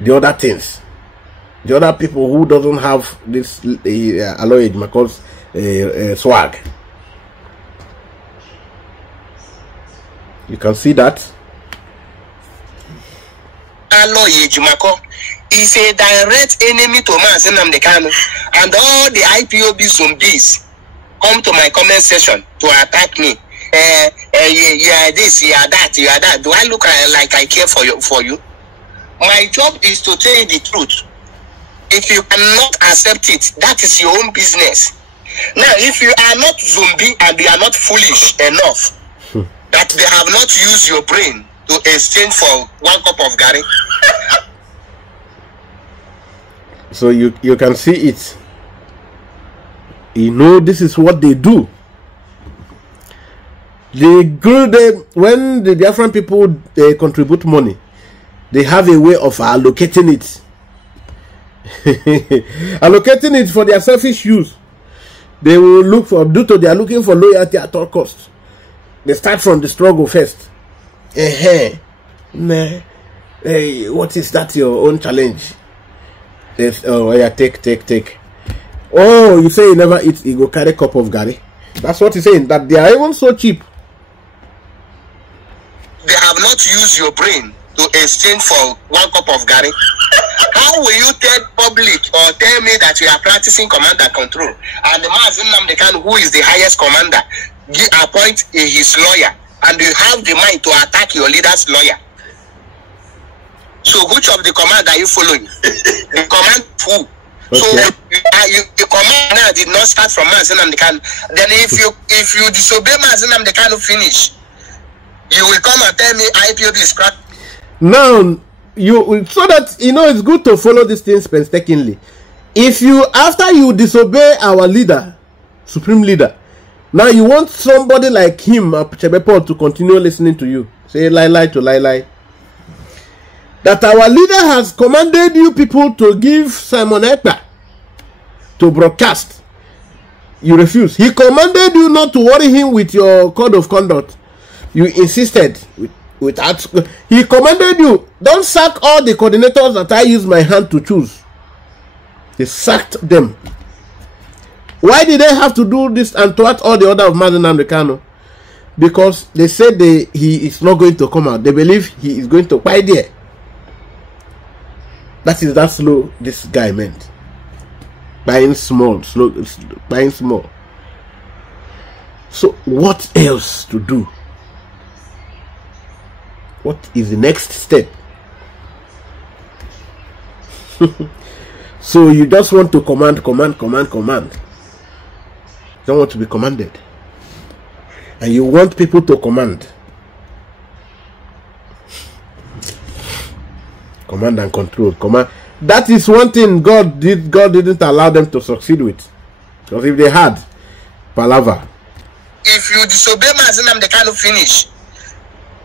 the other things, the other people who doesn't have this Aloy Ejimako's swag. You can see that Aloy Ejimako is a direct enemy to Mazi Nnamdi Kanu, and all the IPOB zombies come to my comment section to attack me. You are this, you are that, you are that. Do I look like I care for you? My job is to tell you the truth. If you cannot accept it, that is your own business. Now, if you are not zombie and you are not foolish enough that they have not used your brain to exchange for one cup of gari. So you can see it. This is what they do. When the Biafran people contribute money, they have a way of allocating it. Allocating it for their selfish use. They will look for, they are looking for loyalty at all costs. They start from the struggle first. Hey, what is that? Your own challenge? Oh yeah, take. Oh, you say you never eat, you go carry a cup of gari. That's what he's saying. That they are even so cheap. They have not used your brain to exchange for 1 cup of gari. How will you tell public or tell me that you are practicing command and control, and the man who is the highest commander appoint his lawyer, and you have the mind to attack your leader's lawyer? So which of the command are you following? The command who? Okay. So the command now did not start from Mazi Nnamdi Kanu. Then if you disobey Mazi Nnamdi Kanu finish, you will come and tell me IPOB is cracked. Now so that it's good to follow these things painstakingly. If you, after you disobey our leader, supreme leader, now you want somebody like him, Achebe, to continue listening to you, say lie to lie. That our leader has commanded you people to give Simon Ekpa to broadcast. You refuse. He commanded you not to worry him with your code of conduct. You insisted without. He commanded you, don't sack all the coordinators that I use my hand to choose. He sacked them. Why did they have to do this and thwart all the order of Mazi Nnamdi Kanu? Because they said he is not going to come out. They believe he is going to buy there. That is that slow this guy meant. Buying small, buying small. So what else to do? What is the next step? So you just want to command. You don't want to be commanded. And you want people to command. Command and control. Command. That is one thing God didn't allow them to succeed with. Because if they had palaver. If you disobey Mazi Nnamdi Kanu finish,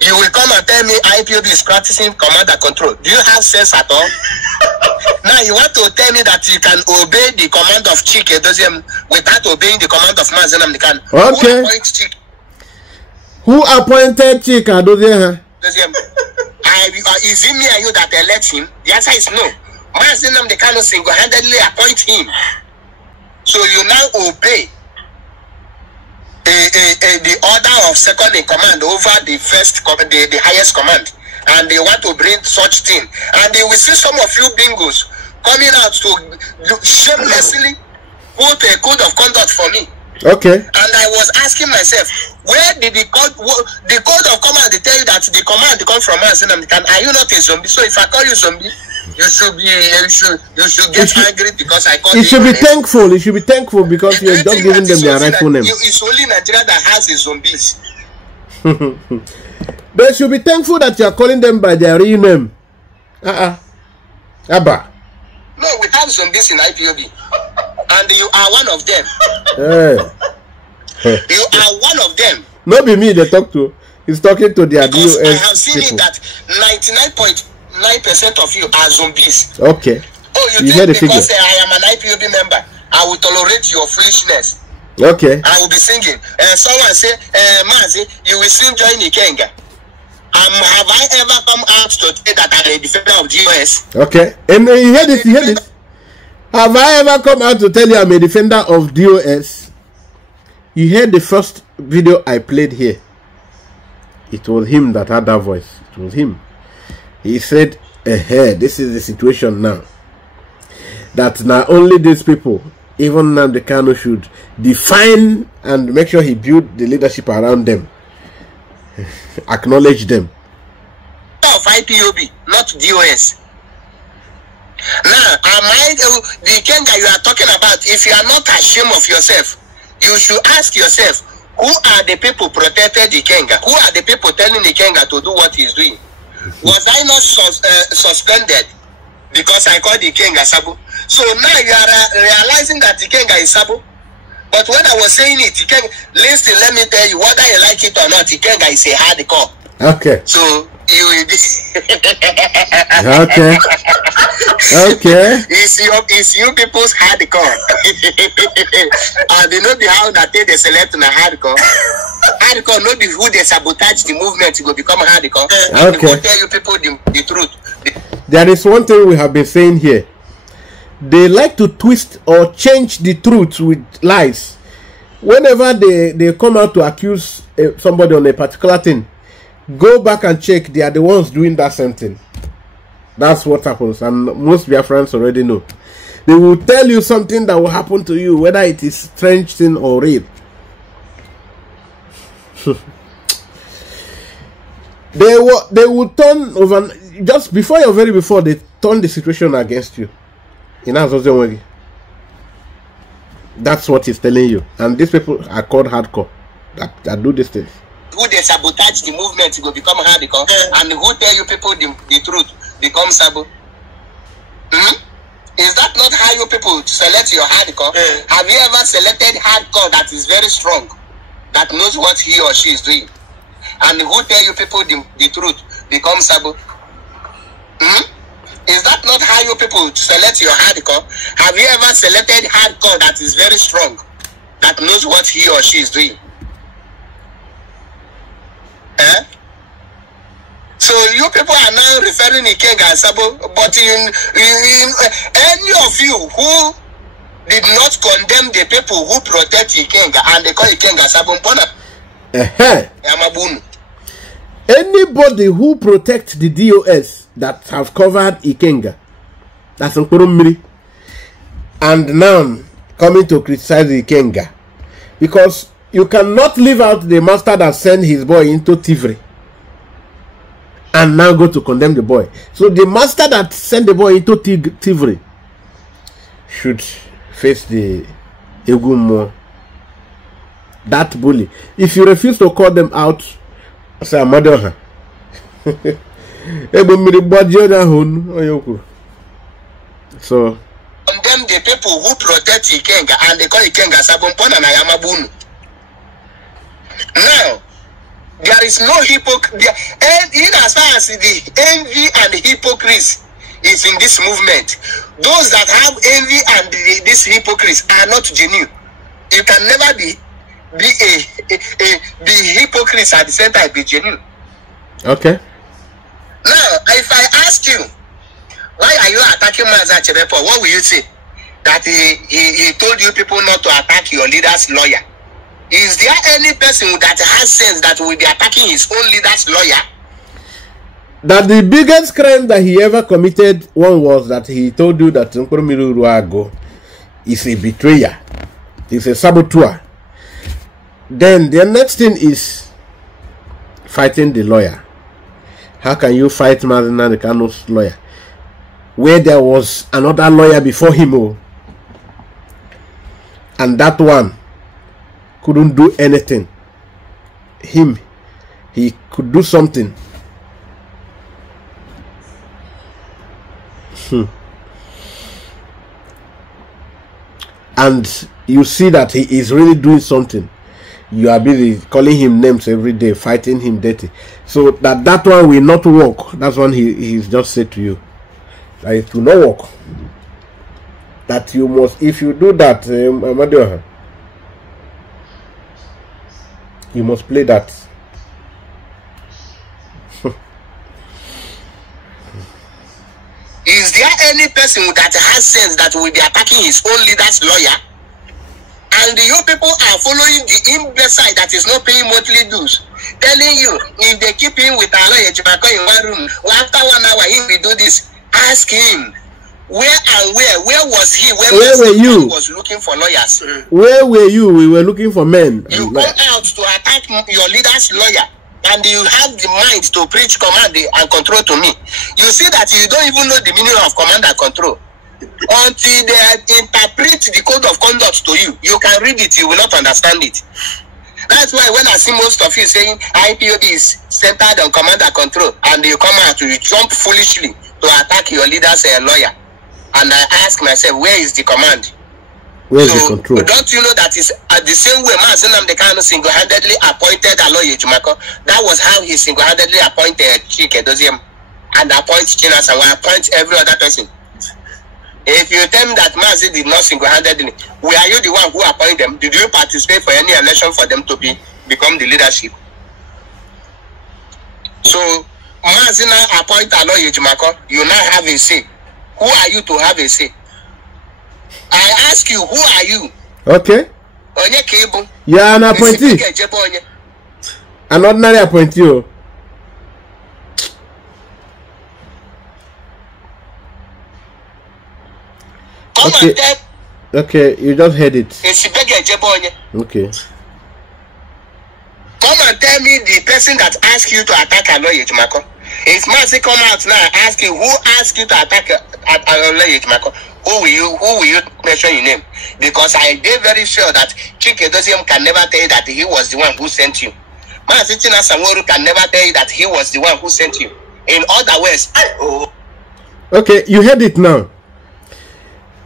you will come and tell me IPOB is practicing command and control. Do you have sense at all? Now you want to tell me that you can obey the command of Chike without obeying the command of Mazi Nnamdi Kanu. Okay. Who appointed Chike? Is it me and you that elect him? The answer is no. Mazi Nnamdi Kanu single-handedly appoint him. So you now obey the order of second in command over the the highest command, and they want to bring such thing, and they will see some of you bingos coming out to shamelessly put a code of conduct for me. Okay. And I was asking myself, where did the code of command they tell you that the command come from Mazi Nnamdi Kanu? Are you not a zombie? So if I call you zombie, you should get angry because I call you. You should be thankful. You should be thankful because you're just giving them their rightful name. It's only Nigeria that has the zombies. They should be thankful that you are calling them by their real name. Abba. No, we have zombies in IPOB, and you are one of them. You are one of them. Not be me they talk to. He's talking to their because DOS I have seen people. it that 99.9% of you are zombies. Okay. Oh, you think because I am an IPOB member, I will tolerate your foolishness? Okay. I will be singing. Someone say, Mazi, you will soon join Ikenga. Have I ever come out to say that I'm a defender of DOS? Okay. And you hear this? You hear this? Have I ever come out to tell you I'm a defender of DOS? You heard the first video I played here. It was him that had that voice. It was him. He said, this is the situation now. That not only these people, even Nnamdi Kanu should define and make sure he build the leadership around them. Acknowledge them. Of IPOB, not DOS. Now, the Kenga you are talking about, if you are not ashamed of yourself, you should ask yourself, who are the people protected the Kenga? Who are the people telling the Kenga to do what he's doing? Was I not suspended because I called the Kenga Sabo? So now you are realizing that the Kenga is Sabo. But when I was saying it, listen, let me tell you, whether you like it or not, Ikenga is a hardcore. Okay. So you will be okay. Okay. It's you people's hardcore. And they know the how that they select on a hardcore. Hardcore not be who they sabotage the movement to go become hardcore. Okay. They will tell you people the truth. There is one thing we have been saying here. They like to twist or change the truth with lies. Whenever they come out to accuse somebody on a particular thing, go back and check. They are the ones doing that same thing. That's what happens, and most of your friends already know. They will tell you something that will happen to you, whether it is strange thing or real. They will turn over just before your very before they turn the situation against you. That's what he's telling you, and these people are called hardcore that do these things. Who they sabotage the movement to go become hardcore, and who tell you people the truth become sabo. Is that not how you people select your hardcore? Have you ever selected hardcore that is very strong, that knows what he or she is doing, and who tell you people the truth become sabo? Is that not how you people select your hardcore? Have you ever selected hardcore that is very strong, that knows what he or she is doing? So you people are now referring Ikenga as Sabo, but in any of you who did not condemn the people who protect Ikenga and they call Ikenga Sabo Mpona. Anybody who protects the DOS that have covered Ikenga, that's Nkurumiri, and now coming to criticize Ikenga, because you cannot leave out the master that sent his boy into thievery and now go to condemn the boy. So the master that sent the boy into thievery should face the Egumo, that bully. If you refuse to call them out, say I'm mother her. So condemn the people who protect Ikenga and they call Ikenga Sabompona na Yamabunu. Now, there is no hypocrisy, and in as far as the envy and the hypocrisy is in this movement, those that have envy and this hypocrisy are not genuine. You can never be hypocrite at the same time be genuine. Okay. Now, if I ask you, why are you attacking Achebe for? What will you say? That he told you people not to attack your leader's lawyer. Is there any person that has sense that will be attacking his own leader's lawyer? That the biggest crime that he ever committed, one was that he told you that Nkurumiri Ruago is a betrayer, is a saboteur. Then the next thing is fighting the lawyer. How can you fight Mazinani Kano's lawyer, where there was another lawyer before him, and that one couldn't do anything? He could do something. And you see that he is really doing something. You are busy calling him names every day, fighting him dirty. So that one will not work. That's one he's just said to you, that it will not work. That you must, if you do that, you must play that. Is there any person that has sense that will be attacking his own leader's lawyer? And you people are following the imbecile that is not paying monthly dues, telling you if they keep him with a lawyer in one room, after 1 hour he will do this. Ask him where was he when he was looking for lawyers? Where were you? We were looking for men. You go out to attack your leader's lawyer, and you have the mind to preach command and control to me. You see that you don't even know the meaning of command and control. Until they interpret the code of conduct to you, you can read it, you will not understand it. That's why when I see most of you saying IPOB is centered on command and control, and you come out, you jump foolishly to attack your leader's lawyer. And I ask myself, where is the command? Where's the control? Don't you know that is the same way Mazi Nnamdi Kanu single-handedly appointed Aloy Ejimako? That was how he single-handedly appointed Chike Doziem and appoints Chinas and appoints every other person. If you tell me that Mazi did not single-handedly, were you the one who appointed them? Did you participate for any election for them to become the leadership? So Mazi now appoint Aloy Ejimako, you now have a say. Who are you to have a say? I ask you, who are you? Okay. You are an appointee. An ordinary appointee. Okay. Okay, you just heard it. Okay. Come and tell me the person that asked you to attack Aloy Ejimako. If Mazi come out now and ask you who asked you to attack Aloy Ejimako, who will you mention your name? Because I did very sure that Chike Doziem can never tell you that he was the one who sent you. Mazi Tina Sanwo-Olu can never tell you that he was the one who sent you. In other words, okay, you heard it now.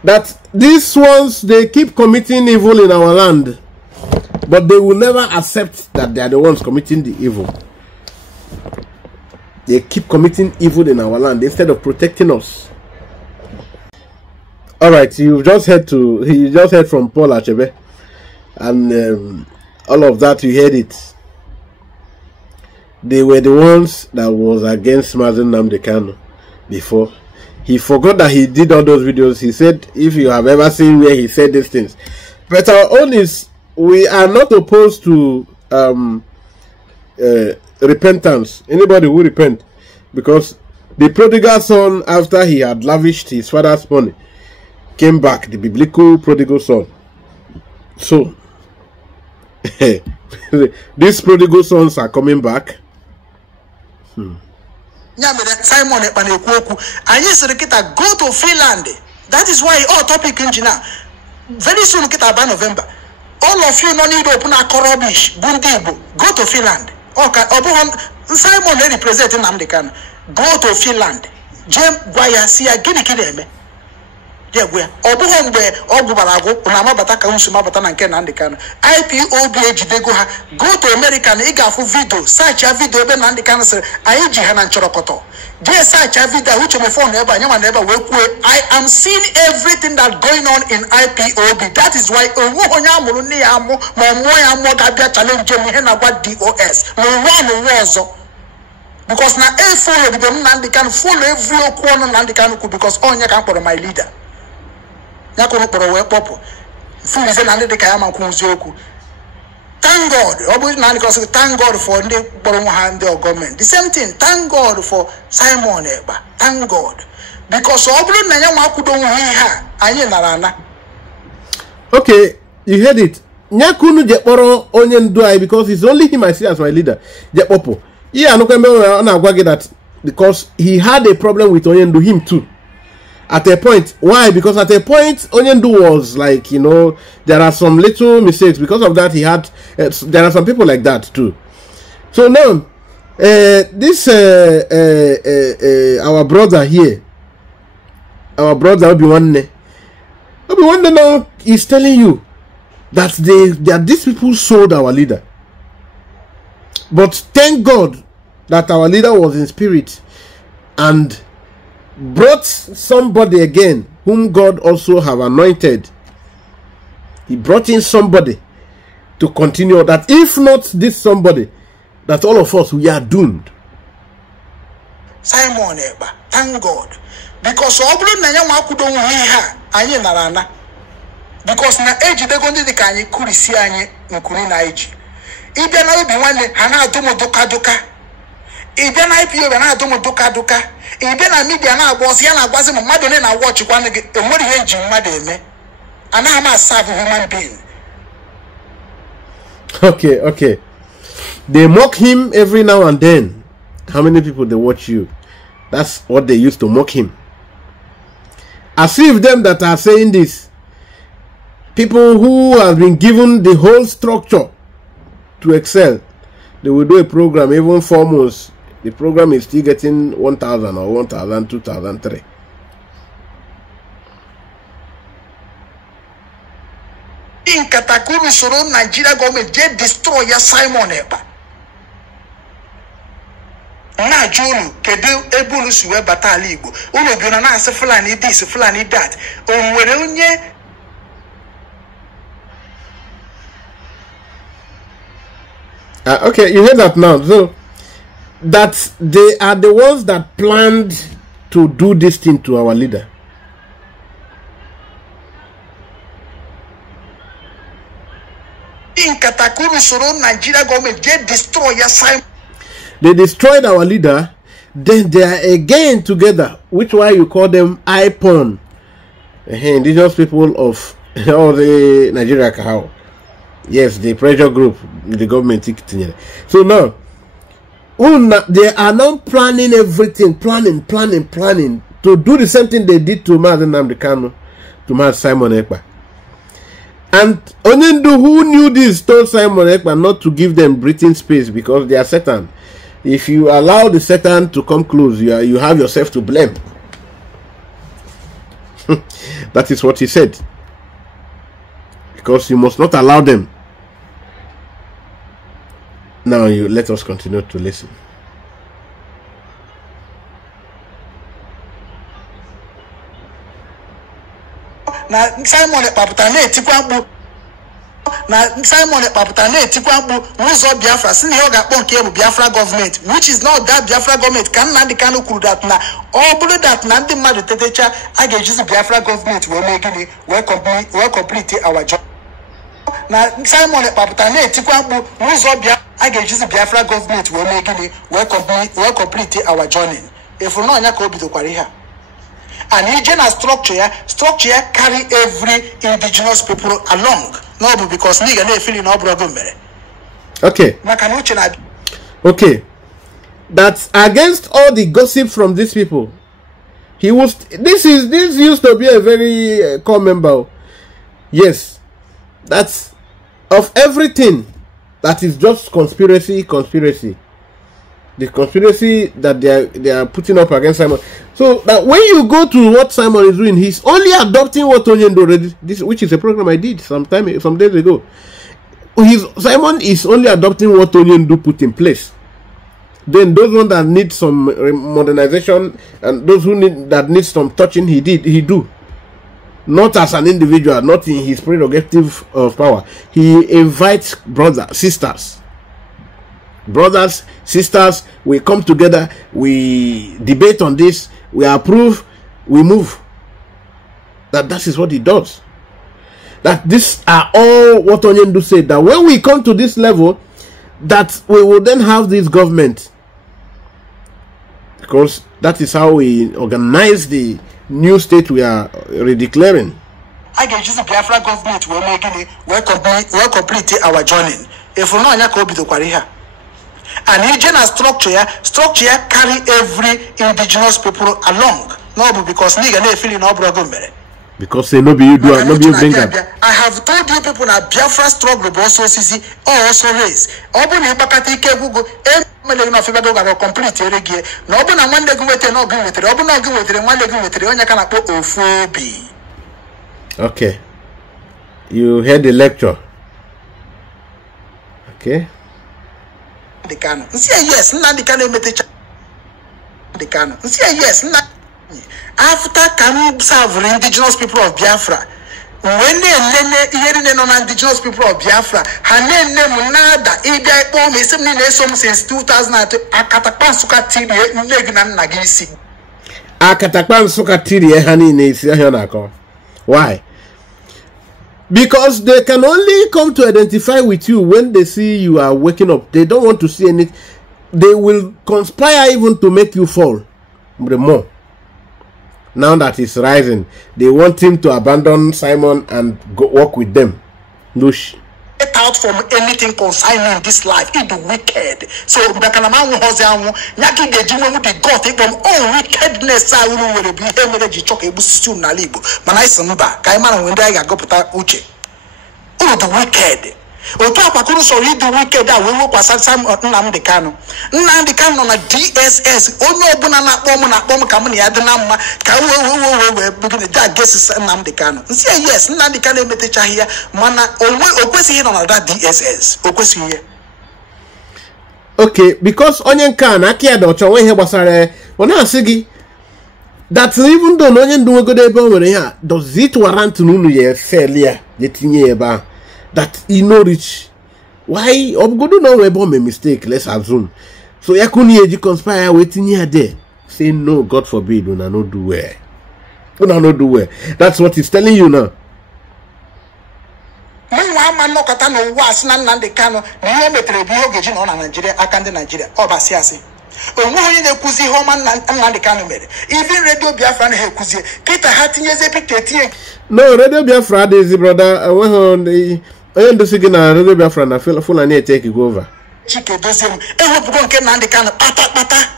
That these ones, they keep committing evil in our land, but they will never accept that they are the ones committing the evil. They keep committing evil in our land instead of protecting us. All right, you just heard from Paul Achebe, and all of that, you heard it. They were the ones that was against Mazi Nnamdi Kanu before. He forgot that he did all those videos. He said, if you have ever seen where he said these things. But our own is, we are not opposed to repentance. Anybody who repent. Because the prodigal son, after he had lavished his father's money, came back, the biblical prodigal son. So, these prodigal sons are coming back. Simon Ekpa Is, go to Finland. That is why all topic engineer. Very soon kita by November. All of you no need to open a rubbish. Bundibu. Go to Finland. Okay. Simon represent Nnamdi Kanu. Go to Finland. Jem Gwaya siya gini kideme. IPOB go to America and igafu video search a video ebe Nnamdi Kanu say aiji ha na nchorokoto dey search a video which my phone ebe anyama ebe I am seeing everything that going on in IPOB. That is why owo onye amuru ni ya amu ma mo ya mo ga bia challenge me he na gwa DOS no one ozo because na follow the Nnamdi Kanu follow every okwo on Nnamdi Kanu because onye kan kporo my leader. Thank God. Thank God for the government. The same thing. Thank God for Simon Ekpa. Thank God. Because okay, you heard it. Nyakunu jeporo Onyendu because it's only him I see as my leader. Jepopo. Yeah, no that because he had a problem with Onyendu, him too. At a point, why? Because at a point, Onyendu was like, you know, there are some little mistakes. Because of that, he had, there are some people like that too. So now, this, our brother here, our brother Obinwanne now is telling you that that these people sold our leader. But thank God that our leader was in spirit and brought somebody again whom God also have anointed. He brought in somebody to continue that. If not this somebody, that all of us, we are doomed. Simon Ekpa, thank God. Because because na age they going to kanyi kurisi anyi nkuni na age. Ibe na Obinwanne hana adomo doka. Ibe na IPO na adomo doka. Ibe na media na boss ya na agbazi mo madu na watch kwa ne emori henji madu eme. Ana ama serve human being. Okay. They mock him every now and then. How many people they watch you? That's what they used to mock him. As if them that are saying this, people who have been given the whole structure to excel, they will do a program even 4 months. The program is still getting 1,000 or 1,000, 2,000, 3. In Katakuru Soro, Nigeria government, they destroy ya Simon Ekpa. Na Julu, Kedu Ebulu Suwe Batalibo. Uno Gunana, Fulani this, Fulani that. Onye. Okay, you hear that now. So that they are the ones that planned to do this thing to our leader. In Katakuru Soro, Nigeria government, they destroy ya Simon. They destroyed our leader. Then they are again together. Which why you call them IPON, indigenous people of all the Nigeria Kahao. Yes, the pressure group, the government. So now, they are now planning everything, planning to do the same thing they did to Mazen to Simon Ekpa. And Onyendu, who knew this, told Simon Ekpa not to give them breathing space because they are Satan. If you allow the Satan to come close, you have yourself to blame. That is what he said. Because you must not allow them. Now let us continue to listen. Na Simon Ekpa Simon Ekpa Muzo Biafra sin yoga ponke Biafra government, which is not that Biafra government can na the kind of cool that na all that na the mad tetecha against Biafra government we complete our job. Na Simon Ekpa Muzo Biafra against Biafra government we complete our journey. If we know nyaka obi do kwari ha. And regional structure carry every indigenous people along. No, because nigga they feeling no problem. Okay. Okay. That's against all the gossip from these people. This used to be a very core member. Yes. That's of everything that is just conspiracy. The conspiracy that they are putting up against Simon. So that when you go to what Simon is doing, he's only adopting what Onyendu already, which is a program I did some days ago. Simon is only adopting what Onyendu put in place. Then those ones that need some modernization and those that need some touching, he do. Not as an individual, not in his prerogative of power. He invites brothers, sisters, we come together, we debate on this, we approve, we move. That is what he does. That these are all what Onyendu said, that when we come to this level, that we will then have this government. Because that is how we organize the new state we are redeclaring. I can use the Biafra government, we'll complete our journey. If we know nyaka obi do kwari ha. And regional structure carry every indigenous people along. No, because nigga they feeling no problem. Because they know you do, no you bring them. I have told you people that Biafra struggle, but also CC also race. Open your bakati ke Google. Emele na fiba doga complete regie. No open na one leg with no go with it. Open na go with it. One leg with it. Onya kana po ofobi. Okay. You heard the lecture. Okay. The Kano. Yes, not the Kano mete the Kano. Yes, not after Kano serve indigenous people of Biafra. When they hearing on indigenous people of Biafra, Hanen Munada, Ida Bom is since 2002. Akatakpan Sukatiri, Negnan Nagisi. Akatakpan Sukatiri, Hani is here. Why? Because they can only come to identify with you when they see you are waking up. They don't want to see anything. They will conspire even to make you fall. The more. Now that he's rising, they want him to abandon Simon and go work with them. Nush. Get out from anything concerning this life. It's wicked. So Bakanama Hosamu, Yaki de Jimo with the God, from all wickedness. I will be hemorrhage choke a Nalibu. Manai Samba, Kaimana when I got Uche. Oh, the wicked. Otu apakuru so you do wicked that we work kwasa Sam Nnamdi Kanu. Nnamdi Kanu na DSS. Onye obuna na akpọ m ka m na ya dị na mma ka we begin that guess Nnamdi Kanu. Say yes, Nnamdi Kanu emetechaghị ya mana o kwesịghị nọ na that DSS. O kwesịghị. Okay, because onye nke a na aka ya dị ọcha nwe ihe gbasara ọ na-asị gị that even though Onyendu nwegodo ebe o nwere ihe a, does it warrant n'unu ya efeli ya etinye ebe a that he no reach? Why? Obugodo no ebe o mee mistake, let's assume. So ya kuni eji conspire we tinye ya there. Say no, God forbid, una no do well. Una no do well. That's what he's telling you now. Mwa manokata no was na Nnamdi Kanu na ihe metere bi ogeji na Nigeria aka ndị Nigeria ọbasi asị. Onwe onye na-ekuzi ihe ọma Nnamdi Kanu mere. Even Radio Biafra na ekuzi kita ha tinyeze picture tie. No, Radio Biafra is brother. Onye ndosi gị na Radio Biafra na Fulani take go over. Chike doziem ehopụgo nke Nnamdi Kanu kpata.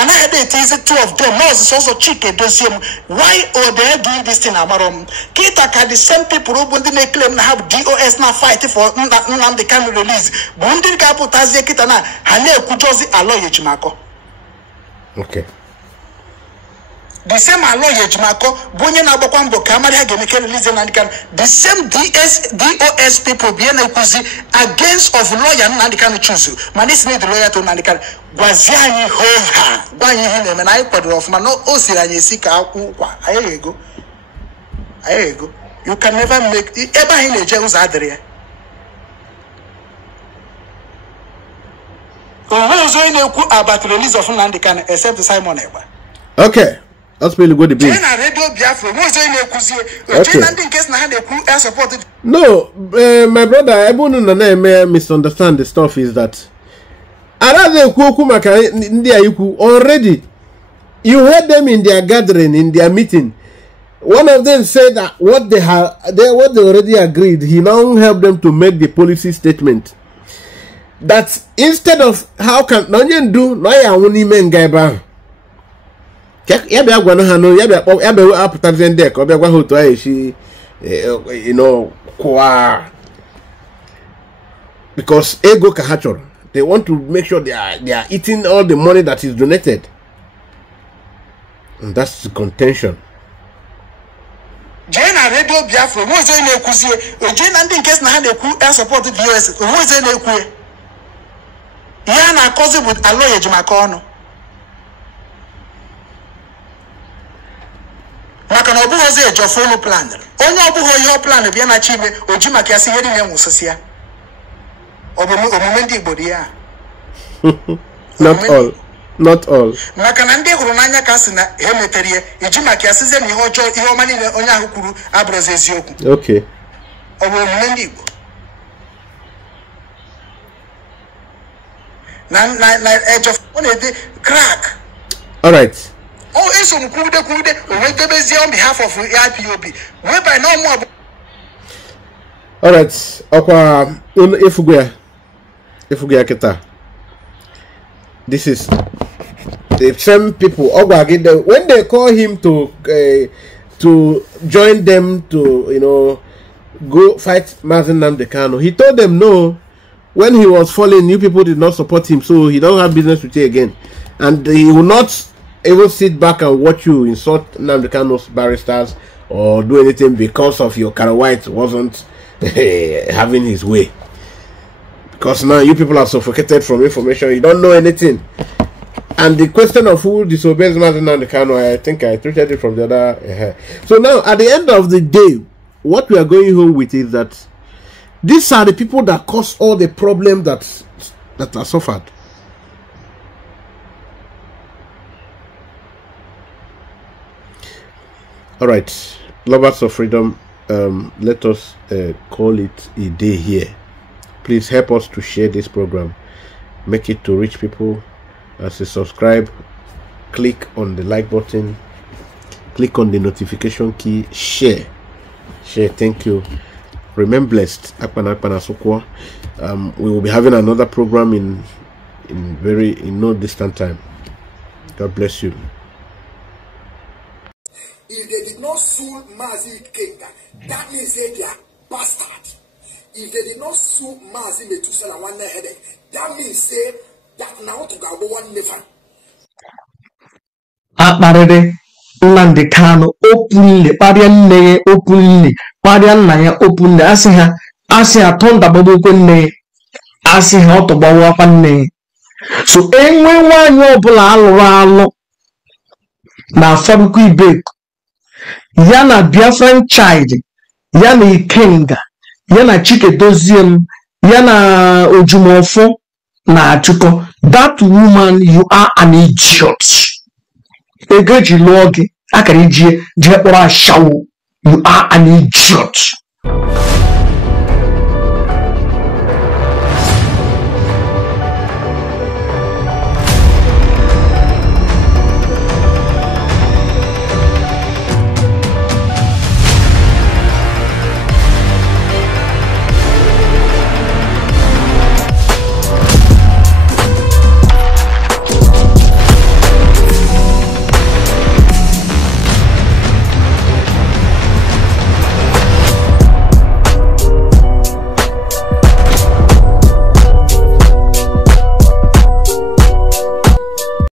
And I had it is two of them. Moses also Chike doziem. Why are they doing this thing amarom? Kita ka the same people who they claim to have DOS now fight for Nnamdi Kanu release. Bundi ka putazie kita na hale kujozi aloye jimako. Okay. The same aloye jimako bunye na bokwa mbo kamari ha gemeke release Nnamdi Kanu. The same DOS people be na kuzi against of lawyer Nnamdi Kanu choose. Man is need lawyer to Nnamdi Kanu. Gwaziani hoha. Gwanyi hine men I put off man no osiranye sika akwa. Ayego. You can never make eba hine je uza adere. Ozo ine ku about release of Nnamdi Kanu except Simon Ekpa. Okay. Let's really go to the bill. No, my brother, I wouldn't misunderstand the stuff is that already you heard them in their gathering, in their meeting. One of them said that what they already agreed, he now helped them to make the policy statement. That instead of how can Onyendu no ya wuni mengaiba. Ya be agwa no hano ya be apụtazie ndị ka ọ bịa gwa ha otu ahụ echi kwa because ego ka ha chọrọ. They want to make sure they are eating all the money that is donated, and that's the contention. Jena Radio Biafra who is na-ekwuzie ojena ndị nke na ha na-ekwu support the US who is na-ekwu ya na akọzi bụ aloye jimaka ọnụ. Maka na obuho ze ejofonu plan. Onye obuho ihe plan bịa na Achebe oji maka ya si ihe niile nwụsịsị ya. Omume ndị Igbo dị ya. Not all. Maka na ndị hụrụ n'anya ka sị na he metere ya eji maka ya size na ihe ọjọọ ihe ọma niile onye ahụ kwuru abụrụzi eziokwu. Okay. Omume ndị Igbo. Na ejofonu dị crack. All right. Oh, it's on kude on behalf of IPOB. Whereby no more. All right. Okwa Ifuguya Keta. This is the same people. When they call him to join them to go fight Nnamdi Kanu, he told them no. When he was falling, you people did not support him, so he don't have business with you again, and he will not even sit back and watch you insult Nnamdi Kanu's barristers or do anything because of your Kara White wasn't having his way. Because now you people are suffocated from information, you don't know anything. And the question of who disobeys Nnamdi Kanu, I think I treated it from the other. So now, at the end of the day, what we are going home with is that these are the people that cause all the problems that are suffered. All right, lovers of freedom, let us call it a day here. Please help us to share this program, make it to reach people. As you subscribe, click on the like button, click on the notification key, share. Thank you. Remain blessed. We will be having another program in no distant time. God bless you. If they did not sue Mazi Kenga, that means they are bastards. if they did not sue Mazi Metusela one headache, that means say that now to go one never. Akparede Nnamdi Kanu openly, Padian openly, Padian Naya openly, Asiha Tonda Babukune, Asiha Tobawane. So, anyone you pull all na Fabuku Bake, Yana Biafran child, Yana Ikenga, Yana Chike Dozium, Yana Ojumofo, na Chuko. That woman, you are an idiot. Egeji logi akariji je ora shawo. You are an idiot.